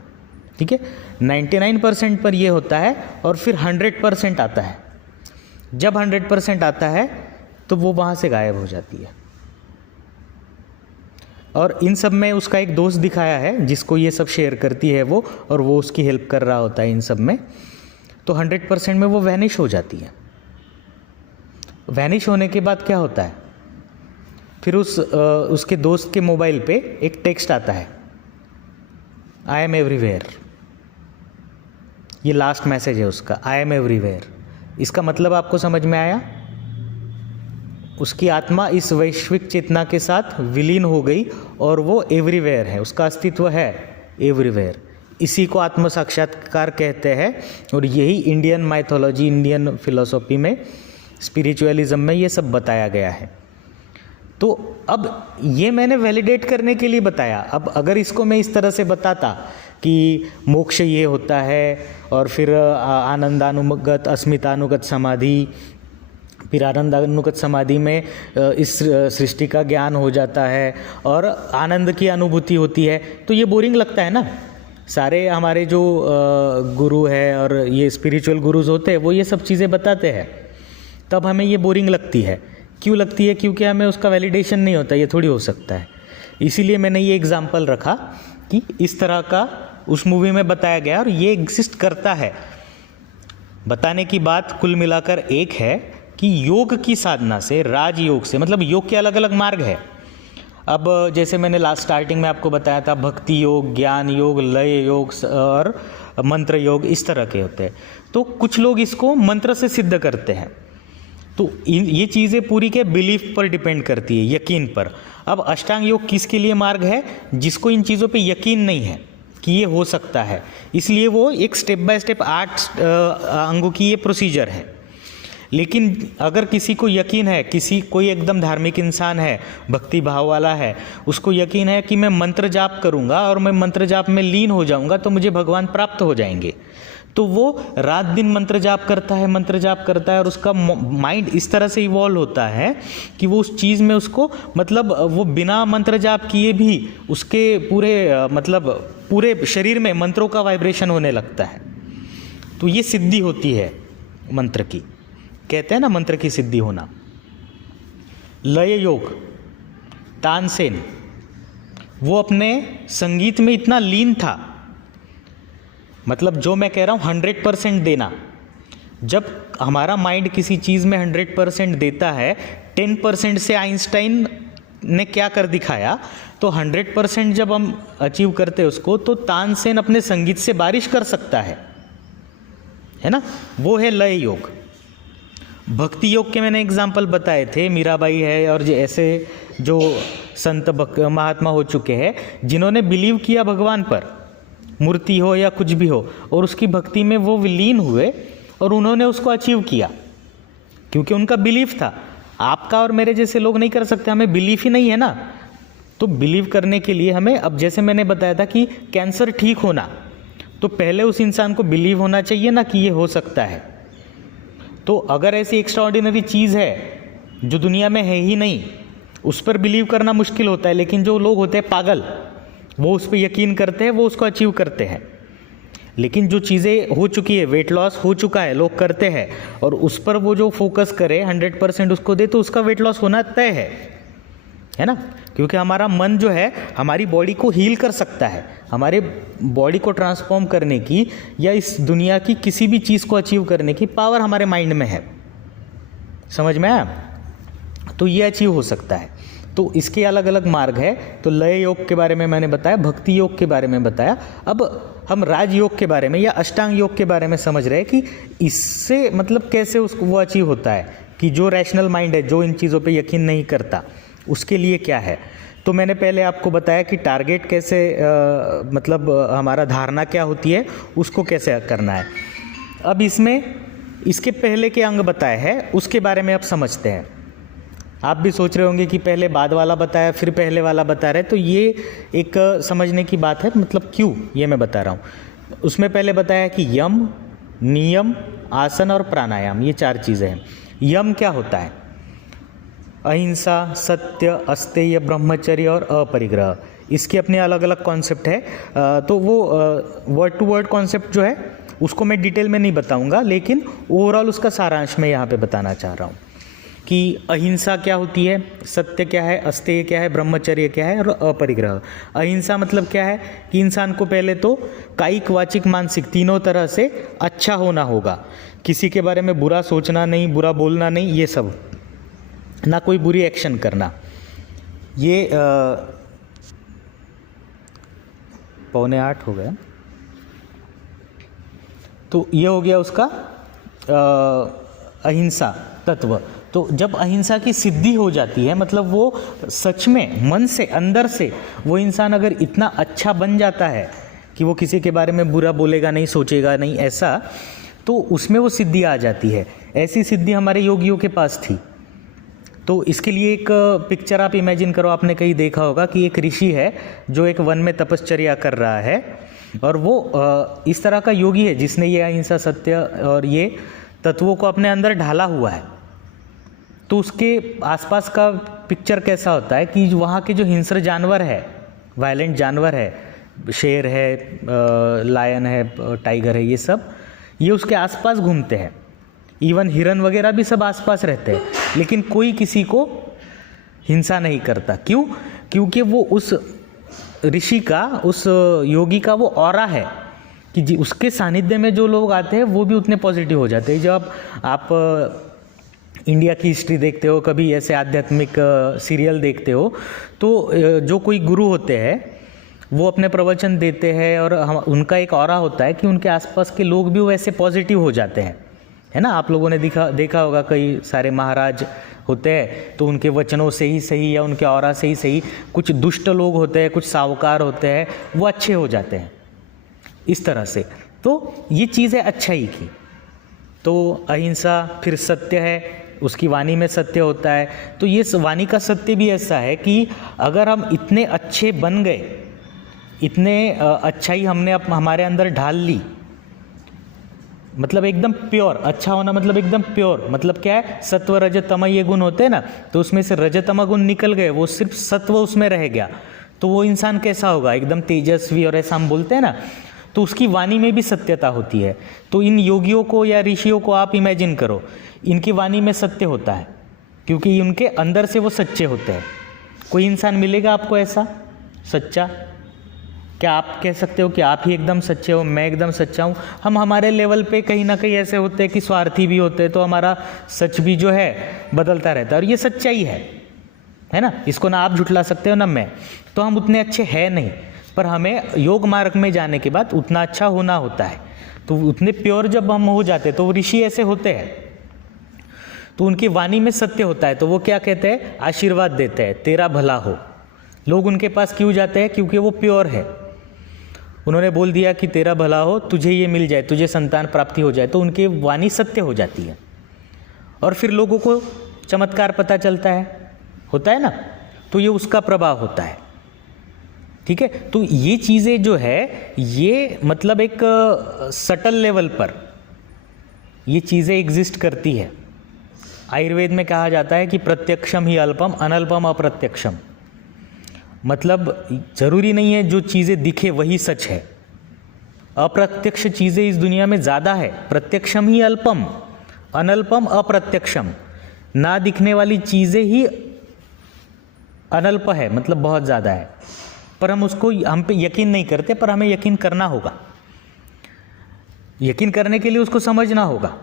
ठीक है। 99% पर ये होता है और फिर 100% आता है। जब 100% आता है तो वो वहाँ से गायब हो जाती है। और इन सब में उसका एक दोस्त दिखाया है जिसको ये सब शेयर करती है वो, और वो उसकी हेल्प कर रहा होता है इन सब में। तो 100% में वो वैनिश हो जाती है। वैनिश होने के बाद क्या होता है, फिर उसके दोस्त के मोबाइल पे एक टेक्स्ट आता है, आई एम एवरीवेयर। ये लास्ट मैसेज है उसका, आई एम एवरीवेयर। इसका मतलब आपको समझ में आया, उसकी आत्मा इस वैश्विक चेतना के साथ विलीन हो गई और वो एवरीवेयर है, उसका अस्तित्व है एवरीवेयर। इसी को आत्म साक्षात्कार कहते हैं, और यही इंडियन माइथोलॉजी, इंडियन फिलॉसफी में, स्पिरिचुअलिज्म में ये सब बताया गया है। तो अब ये मैंने वैलिडेट करने के लिए बताया। अब अगर इसको मैं इस तरह से बताता कि मोक्ष ये होता है और फिर आनंदानुगत, अस्मितानुगत समाधि, फिर आनंदानुगत समाधि में इस सृष्टि का ज्ञान हो जाता है और आनंद की अनुभूति होती है, तो ये बोरिंग लगता है ना। सारे हमारे जो गुरु है और ये स्पिरिचुअल गुरुज होते हैं वो ये सब चीज़ें बताते हैं, तब हमें ये बोरिंग लगती है। क्यों लगती है, क्योंकि हमें उसका वैलिडेशन नहीं होता, ये थोड़ी हो सकता है। इसीलिए मैंने ये एग्जाम्पल रखा कि इस तरह का उस मूवी में बताया गया और ये एग्जिस्ट करता है। बताने की बात कुल मिलाकर एक है कि योग की साधना से, राजयोग से, मतलब योग के अलग अलग मार्ग है। अब जैसे मैंने लास्ट स्टार्टिंग में आपको बताया था, भक्ति योग, ज्ञान योग, लय योग और मंत्र योग, इस तरह के होते हैं। तो कुछ लोग इसको मंत्र से सिद्ध करते हैं। तो ये चीज़ें पूरी के बिलीफ पर डिपेंड करती है, यकीन पर। अब अष्टांग योग किसके लिए मार्ग है, जिसको इन चीज़ों पे यकीन नहीं है कि ये हो सकता है। इसलिए वो एक स्टेप बाय स्टेप 8 अंगों की ये प्रोसीजर है। लेकिन अगर किसी को यकीन है, कोई एकदम धार्मिक इंसान है, भक्ति भाव वाला है, उसको यकीन है कि मैं मंत्र जाप करूँगा और मैं मंत्र जाप में लीन हो जाऊँगा तो मुझे भगवान प्राप्त हो जाएंगे, तो वो रात दिन मंत्र जाप करता है और उसका माइंड इस तरह से इवॉल्व होता है कि वो उस चीज़ में उसको मतलब वो बिना मंत्र जाप किए भी उसके पूरे शरीर में मंत्रों का वाइब्रेशन होने लगता है। तो ये सिद्धि होती है मंत्र की, कहते हैं ना मंत्र की सिद्धि होना। लय योग, तानसेन वो अपने संगीत में इतना लीन था, मतलब जो मैं कह रहा हूँ 100% देना। जब हमारा माइंड किसी चीज़ में 100% देता है, 10% से आइंस्टाइन ने क्या कर दिखाया, तो 100% जब हम अचीव करते हैं उसको, तो तानसेन अपने संगीत से बारिश कर सकता है ना। वो है लय योग। भक्ति योग के मैंने एग्जाम्पल बताए थे, मीराबाई है और ऐसे जो संत महात्मा हो चुके हैं जिन्होंने बिलीव किया भगवान पर, मूर्ति हो या कुछ भी हो, और उसकी भक्ति में वो विलीन हुए और उन्होंने उसको अचीव किया क्योंकि उनका बिलीफ था। आपका और मेरे जैसे लोग नहीं कर सकते, हमें बिलीफ ही नहीं है ना। तो बिलीव करने के लिए हमें, अब जैसे मैंने बताया था कि कैंसर ठीक होना, तो पहले उस इंसान को बिलीव होना चाहिए ना कि ये हो सकता है। तो अगर ऐसी एक्स्ट्राऑर्डिनरी चीज़ है जो दुनिया में है ही नहीं, उस पर बिलीव करना मुश्किल होता है। लेकिन जो लोग होते हैं पागल, वो उस पर यकीन करते हैं, वो उसको अचीव करते हैं। लेकिन जो चीज़ें हो चुकी है, वेट लॉस हो चुका है, लोग करते हैं, और उस पर वो जो फोकस करे 100% उसको दे, तो उसका वेट लॉस होना तय है ना। क्योंकि हमारा मन जो है हमारी बॉडी को हील कर सकता है, हमारे बॉडी को ट्रांसफॉर्म करने की या इस दुनिया की किसी भी चीज़ को अचीव करने की पावर हमारे माइंड में है। समझ में आया? तो ये अचीव हो सकता है। तो इसके अलग अलग मार्ग है। तो लय योग के बारे में मैंने बताया, भक्ति योग के बारे में बताया। अब हम राजयोग के बारे में या अष्टांग योग के बारे में समझ रहे हैं कि इससे मतलब कैसे उसको वो अचीव होता है, कि जो रैशनल माइंड है, जो इन चीज़ों पे यकीन नहीं करता, उसके लिए क्या है। तो मैंने पहले आपको बताया कि टारगेट कैसे हमारा धारणा क्या होती है, उसको कैसे करना है। अब इसमें इसके पहले के अंग बताए हैं, उसके बारे में अब समझते हैं। आप भी सोच रहे होंगे कि पहले बाद वाला बताया फिर पहले वाला बता रहे, तो ये एक समझने की बात है, मतलब क्यों ये मैं बता रहा हूँ। उसमें पहले बताया कि यम, नियम, आसन और प्राणायाम, ये 4 चीज़ें हैं। यम क्या होता है? अहिंसा, सत्य, अस्तेय, ब्रह्मचर्य और अपरिग्रह। इसके अपने अलग अलग कॉन्सेप्ट है। तो वो वर्ड टू वर्ड कॉन्सेप्ट जो है उसको मैं डिटेल में नहीं बताऊंगा, लेकिन ओवरऑल उसका सारांश मैं यहाँ पे बताना चाह रहा हूँ कि अहिंसा क्या होती है, सत्य क्या है, अस्तेय क्या है, ब्रह्मचर्य क्या है और अपरिग्रह। अहिंसा मतलब क्या है कि इंसान को पहले तो कायिक, वाचिक, मानसिक तीनों तरह से अच्छा होना होगा। किसी के बारे में बुरा सोचना नहीं, बुरा बोलना नहीं, ये सब ना, कोई बुरी एक्शन करना। ये 7:45 हो गया। तो ये हो गया उसका अहिंसा तत्व। तो जब अहिंसा की सिद्धि हो जाती है, मतलब वो सच में मन से अंदर से वो इंसान अगर इतना अच्छा बन जाता है कि वो किसी के बारे में बुरा बोलेगा नहीं, सोचेगा नहीं, ऐसा, तो उसमें वो सिद्धि आ जाती है। ऐसी सिद्धि हमारे योगियों के पास थी। तो इसके लिए एक पिक्चर आप इमेजिन करो, आपने कहीं देखा होगा कि एक ऋषि है जो एक वन में तपश्चर्या कर रहा है, और वो इस तरह का योगी है जिसने ये अहिंसा, सत्य और ये तत्वों को अपने अंदर ढाला हुआ है। तो उसके आसपास का पिक्चर कैसा होता है कि वहाँ के जो हिंस्र जानवर है, वायलेंट जानवर है, शेर है, लायन है, टाइगर है, ये सब ये उसके आसपास घूमते हैं। इवन हिरन वगैरह भी सब आसपास रहते हैं, लेकिन कोई किसी को हिंसा नहीं करता। क्यों? क्योंकि वो उस ऋषि का, उस योगी का वो ऑरा है कि उसके सानिध्य में जो लोग आते हैं वो भी उतने पॉजिटिव हो जाते हैं। जब आप इंडिया की हिस्ट्री देखते हो, कभी ऐसे आध्यात्मिक सीरियल देखते हो, तो जो कोई गुरु होते हैं वो अपने प्रवचन देते हैं और उनका एक ऑरा होता है कि उनके आसपास के लोग भी वैसे पॉजिटिव हो जाते हैं, है ना। आप लोगों ने देखा होगा, कई सारे महाराज होते हैं तो उनके वचनों से ही सही या उनके ऑरा से ही सही, कुछ दुष्ट लोग होते हैं, कुछ साहूकार होते हैं, वो अच्छे हो जाते हैं, इस तरह से। तो ये चीज़ है अच्छाई की। तो अहिंसा, फिर सत्य है, उसकी वाणी में सत्य होता है। तो ये वाणी का सत्य भी ऐसा है कि अगर हम इतने अच्छे बन गए, इतने अच्छाई हमने हमारे अंदर ढाल ली, मतलब एकदम प्योर, अच्छा होना मतलब एकदम प्योर, मतलब क्या है, सत्व रज तम ये गुण होते हैं ना, तो उसमें से रजतम गुण निकल गए, वो सिर्फ सत्व उसमें रह गया, तो वो इंसान कैसा होगा, एकदम तेजस्वी, और ऐसा हम बोलते हैं ना। तो उसकी वाणी में भी सत्यता होती है। तो इन योगियों को या ऋषियों को आप इमेजिन करो, इनकी वाणी में सत्य होता है, क्योंकि उनके अंदर से वो सच्चे होते हैं। कोई इंसान मिलेगा आपको ऐसा सच्चा? क्या आप कह सकते हो कि आप ही एकदम सच्चे हो, मैं एकदम सच्चा हूँ? हम हमारे लेवल पे कहीं ना कहीं ऐसे होते हैं कि स्वार्थी भी होते हैं, तो हमारा सच भी जो है बदलता रहता है, और ये सच्चाई है ना, इसको ना आप झुठला सकते हो ना मैं। तो हम उतने अच्छे हैं नहीं, पर हमें योग मार्ग में जाने के बाद उतना अच्छा होना होता है। तो उतने प्योर जब हम हो जाते हैं, तो ऋषि ऐसे होते हैं, तो उनकी वाणी में सत्य होता है। तो वो क्या कहते हैं, आशीर्वाद देते हैं, तेरा भला हो। लोग उनके पास क्यों जाते हैं? क्योंकि वो प्योर है। उन्होंने बोल दिया कि तेरा भला हो, तुझे ये मिल जाए, तुझे संतान प्राप्ति हो जाए, तो उनकी वाणी सत्य हो जाती है। और फिर लोगों को चमत्कार पता चलता है, होता है ना, तो ये उसका प्रभाव होता है। ठीक है, तो ये चीज़ें जो है, ये मतलब एक सटल लेवल पर ये चीज़ें एग्जिस्ट करती है। आयुर्वेद में कहा जाता है कि प्रत्यक्षम ही अल्पम, अनल्पम अप्रत्यक्षम। मतलब जरूरी नहीं है जो चीज़ें दिखे वही सच है, अप्रत्यक्ष चीज़ें इस दुनिया में ज़्यादा है। प्रत्यक्षम ही अल्पम, अनल्पम अप्रत्यक्षम। ना दिखने वाली चीज़ें ही अनल्प है, मतलब बहुत ज़्यादा है, पर हम पे यकीन नहीं करते, पर हमें यकीन करना होगा। यकीन करने के लिए उसको समझना होगा।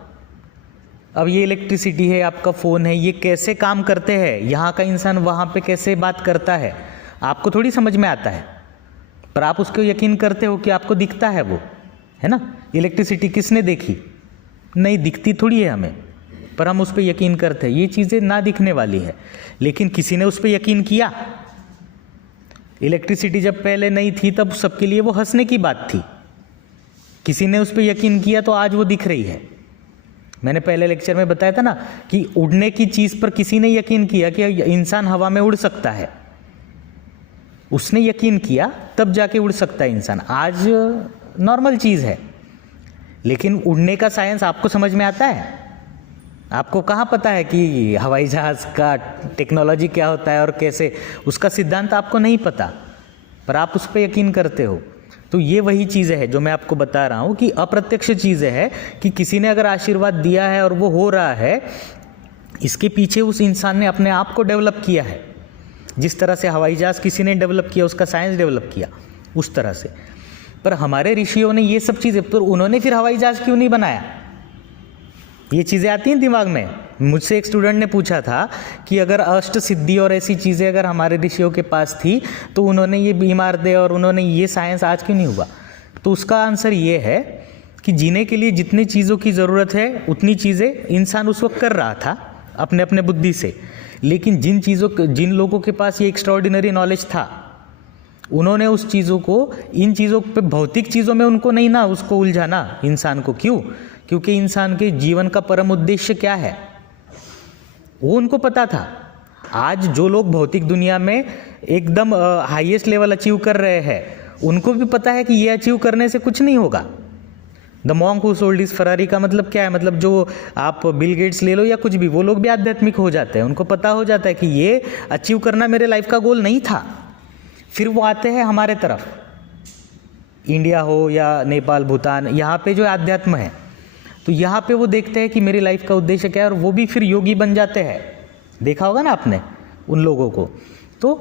अब ये इलेक्ट्रिसिटी है, आपका फ़ोन है, ये कैसे काम करते हैं, यहाँ का इंसान वहाँ पे कैसे बात करता है, आपको थोड़ी समझ में आता है, पर आप उसको यकीन करते हो कि आपको दिखता है वो, है ना। इलेक्ट्रिसिटी किसने देखी? नहीं दिखती थोड़ी है हमें, पर हम उस पर यकीन करते हैं। ये चीज़ें ना दिखने वाली है, लेकिन किसी ने उस पर यकीन किया। इलेक्ट्रिसिटी जब पहले नहीं थी, तब सबके लिए वो हंसने की बात थी। किसी ने उस पर यकीन किया तो आज वो दिख रही है। मैंने पहले लेक्चर में बताया था ना कि उड़ने की चीज़ पर किसी ने यकीन किया कि इंसान हवा में उड़ सकता है, उसने यकीन किया तब जाके उड़ सकता है इंसान। आज नॉर्मल चीज़ है, लेकिन उड़ने का साइंस आपको समझ में आता है? आपको कहाँ पता है कि हवाई जहाज़ का टेक्नोलॉजी क्या होता है और कैसे, उसका सिद्धांत आपको नहीं पता, पर आप उस पर यकीन करते हो। तो ये वही चीज़ें है जो मैं आपको बता रहा हूँ कि अप्रत्यक्ष चीज़ें है कि किसी ने अगर आशीर्वाद दिया है और वो हो रहा है, इसके पीछे उस इंसान ने अपने आप को डेवलप किया है। जिस तरह से हवाई जहाज़ किसी ने डेवलप किया, उसका साइंस डेवलप किया, उस तरह से। पर हमारे ऋषियों ने ये सब चीज़ें, तो उन्होंने फिर हवाई जहाज़ क्यों नहीं बनाया? ये चीज़ें आती हैं दिमाग में। मुझसे एक स्टूडेंट ने पूछा था कि अगर अष्ट सिद्धि और ऐसी चीज़ें अगर हमारे ऋषियों के पास थी, तो उन्होंने ये इमारतें और उन्होंने ये साइंस आज क्यों नहीं हुआ? तो उसका आंसर ये है कि जीने के लिए जितनी चीज़ों की ज़रूरत है उतनी चीज़ें इंसान उस वक्त कर रहा था अपने अपने बुद्धि से। लेकिन जिन लोगों के पास ये एक्स्ट्राऑर्डिनरी नॉलेज था, उन्होंने उस चीज़ों को, इन चीज़ों पे, भौतिक चीज़ों में उनको नहीं ना उसको उलझाना इंसान को। क्यों? क्योंकि इंसान के जीवन का परम उद्देश्य क्या है वो उनको पता था। आज जो लोग भौतिक दुनिया में एकदम हाईएस्ट लेवल अचीव कर रहे हैं, उनको भी पता है कि ये अचीव करने से कुछ नहीं होगा। The monk who sold his Ferrari का मतलब क्या है? मतलब जो आप बिल गेट्स ले लो या कुछ भी, वो लोग भी आध्यात्मिक हो जाते हैं। उनको पता हो जाता है कि ये अचीव करना मेरे लाइफ का गोल नहीं था। फिर वो आते हैं हमारे तरफ, इंडिया हो या नेपाल, भूटान, यहाँ पे जो आध्यात्म है, तो यहाँ पे वो देखते हैं कि मेरी लाइफ का उद्देश्य क्या है, और वो भी फिर योगी बन जाते हैं। देखा होगा ना आपने उन लोगों को। तो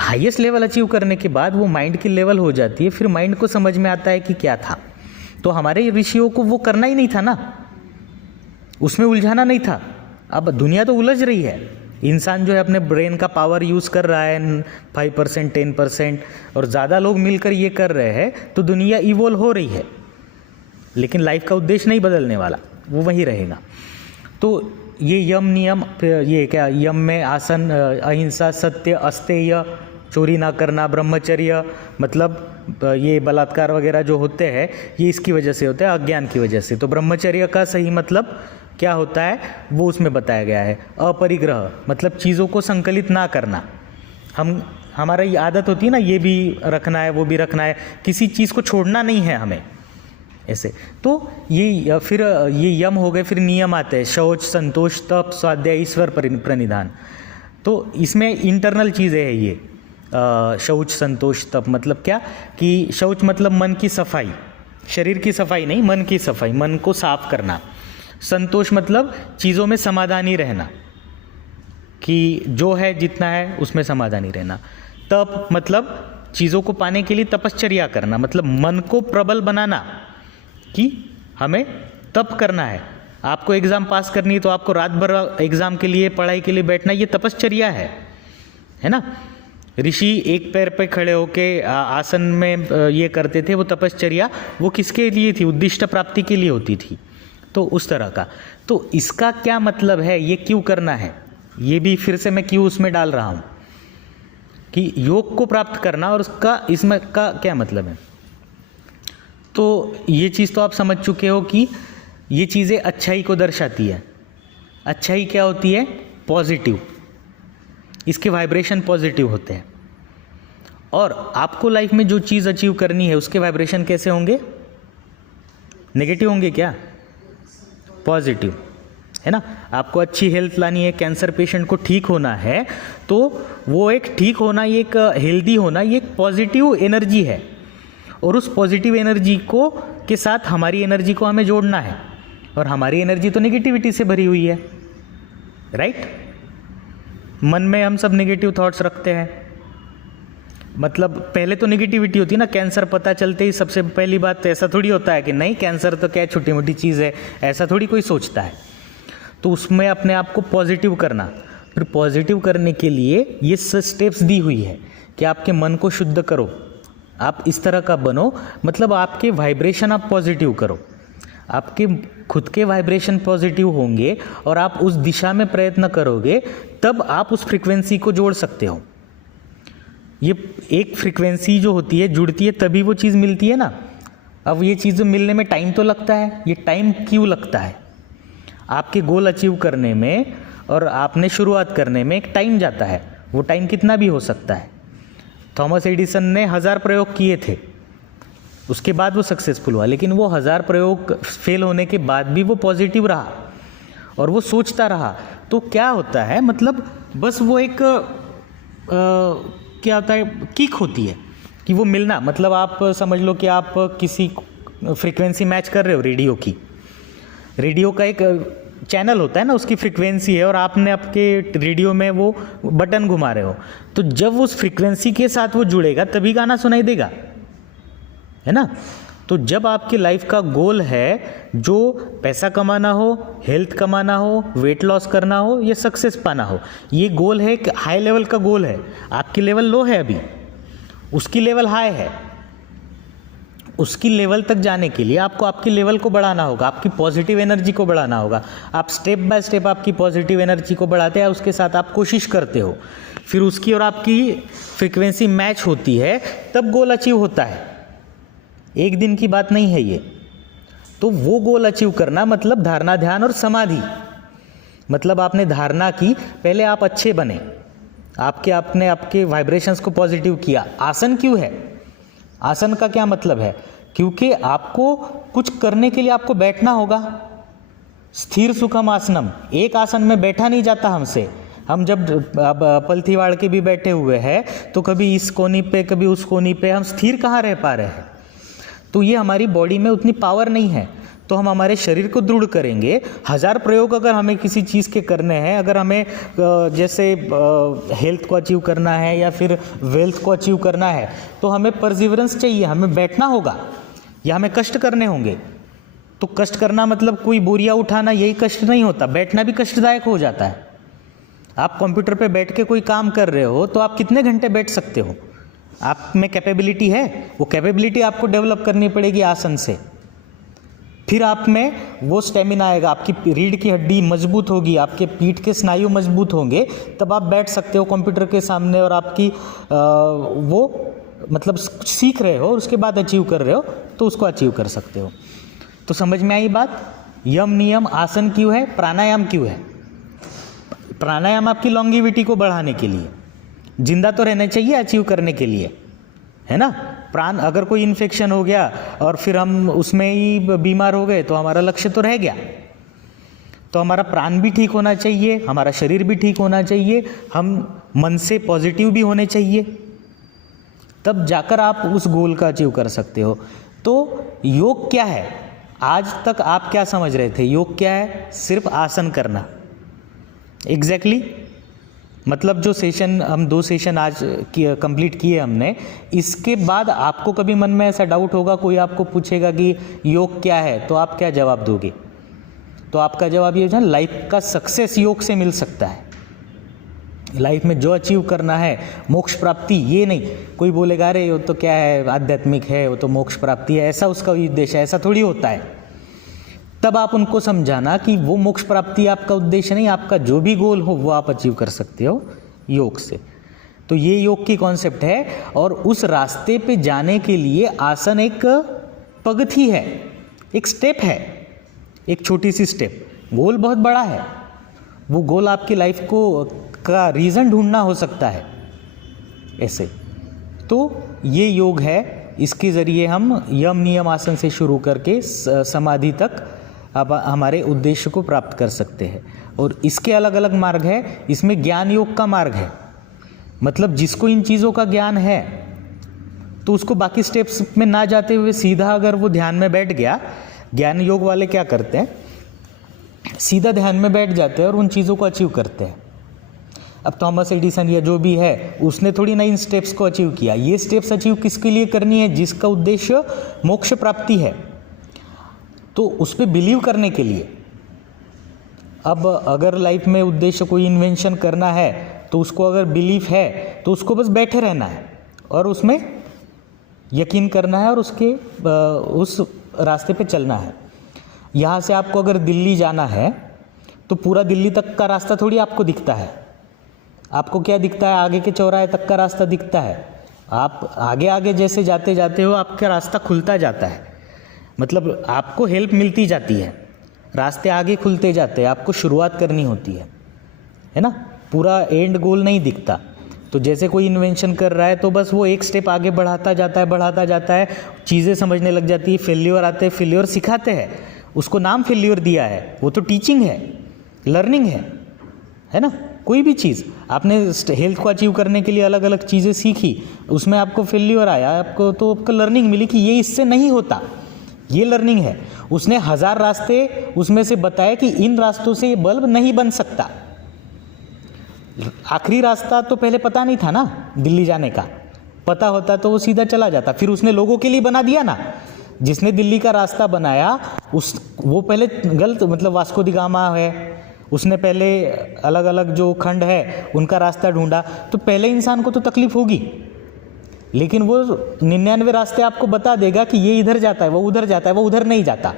हाईएस्ट लेवल अचीव करने के बाद वो माइंड की लेवल हो जाती है, फिर माइंड को समझ में आता है कि क्या था। तो हमारे ऋषियों को वो करना ही नहीं था ना, उसमें उलझाना नहीं था। अब दुनिया तो उलझ रही है, इंसान जो है अपने ब्रेन का पावर यूज़ कर रहा है 5%, 10%, और ज़्यादा लोग मिलकर ये कर रहे हैं, तो दुनिया इवॉल्व हो रही है, लेकिन लाइफ का उद्देश्य नहीं बदलने वाला, वो वही रहेगा। तो ये यम नियम, ये क्या, यम में आसन, अहिंसा, सत्य, अस्तेय, चोरी ना करना, ब्रह्मचर्य मतलब ये बलात्कार वगैरह जो होते हैं ये इसकी वजह से होते हैं, अज्ञान की वजह से। तो ब्रह्मचर्य का सही मतलब क्या होता है वो उसमें बताया गया है। अपरिग्रह मतलब चीज़ों को संकलित ना करना। हमारा ये आदत होती है ना, ये भी रखना है वो भी रखना है, किसी चीज़ को छोड़ना नहीं है हमें ऐसे। तो ये फिर ये यम हो गए, फिर नियम आते हैं शौच, संतोष, तप, स्वाध्याय, ईश्वर प्रणिधान। तो इसमें इंटरनल चीज़ें हैं ये शौच, संतोष, तप मतलब क्या कि शौच मतलब मन की सफाई, शरीर की सफाई नहीं, मन की सफाई, मन को साफ करना। संतोष मतलब चीज़ों में समाधानी रहना, कि जो है जितना है उसमें समाधानी रहना। तप मतलब चीज़ों को पाने के लिए तपश्चर्या करना, मतलब मन को प्रबल बनाना कि हमें तप करना है। आपको एग्ज़ाम पास करनी है तो आपको रात भर एग्ज़ाम के लिए, पढ़ाई के लिए बैठना, ये तपश्चर्या है ना। ऋषि एक पैर पे खड़े होके आसन में ये करते थे, वो तपश्चर्या वो किसके लिए थी? उद्दिष्ट प्राप्ति के लिए होती थी। तो उस तरह का। तो इसका क्या मतलब है, ये क्यों करना है, ये भी फिर से मैं क्यों उसमें डाल रहा हूँ कि योग को प्राप्त करना और उसका इसमें का क्या मतलब है। तो ये चीज़ तो आप समझ चुके हो कि ये चीज़ें अच्छाई को दर्शाती है। अच्छाई क्या होती है? पॉजिटिव, इसके वाइब्रेशन पॉजिटिव होते हैं। और आपको लाइफ में जो चीज़ अचीव करनी है उसके वाइब्रेशन कैसे होंगे? नेगेटिव होंगे क्या? पॉजिटिव, है ना। आपको अच्छी हेल्थ लानी है, कैंसर पेशेंट को ठीक होना है, तो वो एक ठीक होना, ये एक हेल्दी होना, ये एक पॉजिटिव एनर्जी है। और उस पॉजिटिव एनर्जी को के साथ हमारी एनर्जी को हमें जोड़ना है, और हमारी एनर्जी तो नेगेटिविटी से भरी हुई है, राइट। मन में हम सब नेगेटिव थॉट्स रखते हैं, मतलब पहले तो नेगेटिविटी होती है ना। कैंसर पता चलते ही सबसे पहली बात तो ऐसा थोड़ी होता है कि नहीं कैंसर तो क्या छोटी मोटी चीज़ है, ऐसा थोड़ी कोई सोचता है। तो उसमें अपने आप को पॉजिटिव करना, फिर पॉजिटिव करने के लिए ये स्टेप्स दी हुई है कि आपके मन को शुद्ध करो, आप इस तरह का बनो, मतलब आपके वाइब्रेशन आप पॉजिटिव करो, आपके खुद के वाइब्रेशन पॉजिटिव होंगे और आप उस दिशा में प्रयत्न करोगे, तब आप उस फ्रीक्वेंसी को जोड़ सकते हो। ये एक फ्रीक्वेंसी जो होती है जुड़ती है तभी वो चीज़ मिलती है ना। अब ये चीज़ मिलने में टाइम तो लगता है, ये टाइम क्यों लगता है? आपके गोल अचीव करने में और आपने शुरुआत करने में एक टाइम जाता है, वो टाइम कितना भी हो सकता है। थॉमस एडिसन ने 1000 प्रयोग किए थे, उसके बाद वो सक्सेसफुल हुआ, लेकिन वो 1000 प्रयोग फेल होने के बाद भी वो पॉजिटिव रहा और वो सोचता रहा। तो क्या होता है, मतलब बस वो एक क्या होता है, किक होती है कि वो मिलना। मतलब आप समझ लो कि आप किसी फ्रीक्वेंसी मैच कर रहे हो, रेडियो की, रेडियो का एक चैनल होता है ना, उसकी फ्रीक्वेंसी है, और आपने आपके रेडियो में वो बटन घुमा रहे हो, तो जब उस फ्रीक्वेंसी के साथ वो जुड़ेगा तभी गाना सुनाई देगा, है ना। तो जब आपकी लाइफ का गोल है जो पैसा कमाना हो, हेल्थ कमाना हो, वेट लॉस करना हो या सक्सेस पाना हो, ये गोल है, एक हाई लेवल का गोल है। आपकी लेवल लो है अभी, उसकी लेवल हाई है। उसकी लेवल तक जाने के लिए आपको आपकी लेवल को बढ़ाना होगा, आपकी पॉजिटिव एनर्जी को बढ़ाना होगा। आप स्टेप बाय स्टेप आपकी पॉजिटिव एनर्जी को बढ़ाते हैं, उसके साथ आप कोशिश करते हो, फिर उसकी और आपकी फ्रीक्वेंसी मैच होती है, तब गोल अचीव होता है। एक दिन की बात नहीं है ये। तो वो गोल अचीव करना मतलब धारणा, ध्यान और समाधि। मतलब आपने धारणा की, पहले आप अच्छे बने, आपने आपके वाइब्रेशंस को पॉजिटिव किया। आसन क्यों है? आसन का क्या मतलब है? क्योंकि आपको कुछ करने के लिए आपको बैठना होगा। स्थिर सुखम आसनम, एक आसन में बैठा नहीं जाता हमसे। हम जब पलथी वाड़ के भी बैठे हुए हैं तो कभी इस कोनी पे कभी उस कोनी पे, हम स्थिर कहाँ रह पा रहे हैं? तो ये हमारी बॉडी में उतनी पावर नहीं है। तो हम हमारे शरीर को दृढ़ करेंगे। 1000 प्रयोग अगर हमें किसी चीज़ के करने हैं, अगर हमें जैसे हेल्थ को अचीव करना है या फिर वेल्थ को अचीव करना है, तो हमें परसिवरेंस चाहिए, हमें बैठना होगा या हमें कष्ट करने होंगे। तो कष्ट करना मतलब कोई बोरिया उठाना, यही कष्ट नहीं होता, बैठना भी कष्टदायक हो जाता है। आप कंप्यूटर पे बैठ के कोई काम कर रहे हो तो आप कितने घंटे बैठ सकते हो? आप में कैपेबिलिटी है, वो कैपेबिलिटी आपको डेवलप करनी पड़ेगी आसन से। फिर आप में वो स्टेमिना आएगा, आपकी रीढ़ की हड्डी मजबूत होगी, आपके पीठ के स्नायु मजबूत होंगे, तब आप बैठ सकते हो कंप्यूटर के सामने और आपकी वो मतलब सीख रहे हो और उसके बाद अचीव कर रहे हो तो उसको अचीव कर सकते हो। तो समझ में आई बात। यम नियम आसन क्यों है, प्राणायाम क्यों है? प्राणायाम आपकी लॉन्गिविटी को बढ़ाने के लिए, जिंदा तो रहना चाहिए अचीव करने के लिए, है ना। प्राण, अगर कोई इन्फेक्शन हो गया और फिर हम उसमें ही बीमार हो गए तो हमारा लक्ष्य तो रह गया। तो हमारा प्राण भी ठीक होना चाहिए, हमारा शरीर भी ठीक होना चाहिए, हम मन से पॉजिटिव भी होने चाहिए, तब जाकर आप उस गोल का अचीव कर सकते हो। तो योग क्या है? आज तक आप क्या समझ रहे थे? योग क्या है? सिर्फ आसन करना। एग्जैक्टली मतलब जो सेशन हम 2 सेशन आज कंप्लीट किए हमने, इसके बाद आपको कभी मन में ऐसा डाउट होगा, कोई आपको पूछेगा कि योग क्या है, तो आप क्या जवाब दोगे? तो आपका जवाब ये है, लाइफ का सक्सेस योग से मिल सकता है। लाइफ में जो अचीव करना है, मोक्ष प्राप्ति, ये नहीं कोई बोलेगा अरे वो तो क्या है आध्यात्मिक है, वो तो मोक्ष प्राप्ति है, ऐसा उसका उद्देश्य है, ऐसा थोड़ी होता है। तब आप उनको समझाना कि वो मोक्ष प्राप्ति आपका उद्देश्य नहीं, आपका जो भी गोल हो वो आप अचीव कर सकते हो योग से। तो ये योग की कॉन्सेप्ट है, और उस रास्ते पे जाने के लिए आसन एक पगथी है, एक स्टेप है, एक छोटी सी स्टेप। गोल बहुत बड़ा है, वो गोल आपकी लाइफ को का रीज़न ढूंढना हो सकता है ऐसे। तो ये योग है, इसके ज़रिए हम यम नियम आसन से शुरू करके समाधि तक अब हमारे उद्देश्य को प्राप्त कर सकते हैं। और इसके अलग अलग मार्ग है, इसमें ज्ञान योग का मार्ग है, मतलब जिसको इन चीज़ों का ज्ञान है तो उसको बाकी स्टेप्स में ना जाते हुए सीधा अगर वो ध्यान में बैठ गया, ज्ञान योग वाले क्या करते हैं, सीधा ध्यान में बैठ जाते हैं और उन चीज़ों को अचीव करते हैं। अब थॉमस एडिसन या जो भी है, उसने थोड़ी ना इन स्टेप्स को अचीव किया। ये स्टेप्स अचीव किसके लिए करनी है? जिसका उद्देश्य मोक्ष प्राप्ति है, तो उस पर बिलीव करने के लिए। अब अगर लाइफ में उद्देश्य कोई इन्वेंशन करना है तो उसको अगर बिलीफ है तो उसको बस बैठे रहना है और उसमें यकीन करना है और उसके उस रास्ते पे चलना है। यहाँ से आपको अगर दिल्ली जाना है तो पूरा दिल्ली तक का रास्ता थोड़ी आपको दिखता है। आपको क्या दिखता है? आगे के चौराहे तक का रास्ता दिखता है। आप आगे आगे जैसे जाते जाते हो आपका रास्ता खुलता जाता है, मतलब आपको हेल्प मिलती जाती है, रास्ते आगे खुलते जाते हैं, आपको शुरुआत करनी होती है ना। पूरा एंड गोल नहीं दिखता। तो जैसे कोई इन्वेंशन कर रहा है तो बस वो एक स्टेप आगे बढ़ाता जाता है, चीज़ें समझने लग जाती है, फेल्योर आते हैं, फेल्योर सिखाते हैं, उसको नाम फेल्योर दिया है, वो तो टीचिंग है, लर्निंग है ना। कोई भी चीज़ आपने हेल्थ को अचीव करने के लिए अलग अलग चीज़ें सीखी, उसमें आपको फेल्योर आया, आपको तो आपको लर्निंग मिली कि ये इससे नहीं होता, ये लर्निंग है। उसने 1000 रास्ते उसमें से बताए कि इन रास्तों से ये बल्ब नहीं बन सकता। आखिरी रास्ता तो पहले पता नहीं था ना दिल्ली जाने का, पता होता तो वो सीधा चला जाता। फिर उसने लोगों के लिए बना दिया ना, जिसने दिल्ली का रास्ता बनाया वो पहले गलत, मतलब वास्को दी गामा है, उसने पहले अलग अलग जो खंड है उनका रास्ता ढूंढा, तो पहले इंसान को तो तकलीफ होगी, लेकिन वो 99 रास्ते आपको बता देगा कि ये इधर जाता है, वो उधर जाता है, वो उधर नहीं जाता,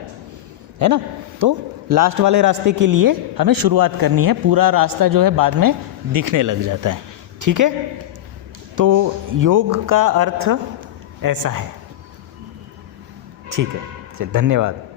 है ना। तो लास्ट वाले रास्ते के लिए हमें शुरुआत करनी है, पूरा रास्ता जो है बाद में दिखने लग जाता है। ठीक है, तो योग का अर्थ ऐसा है। ठीक है, चलिए, धन्यवाद।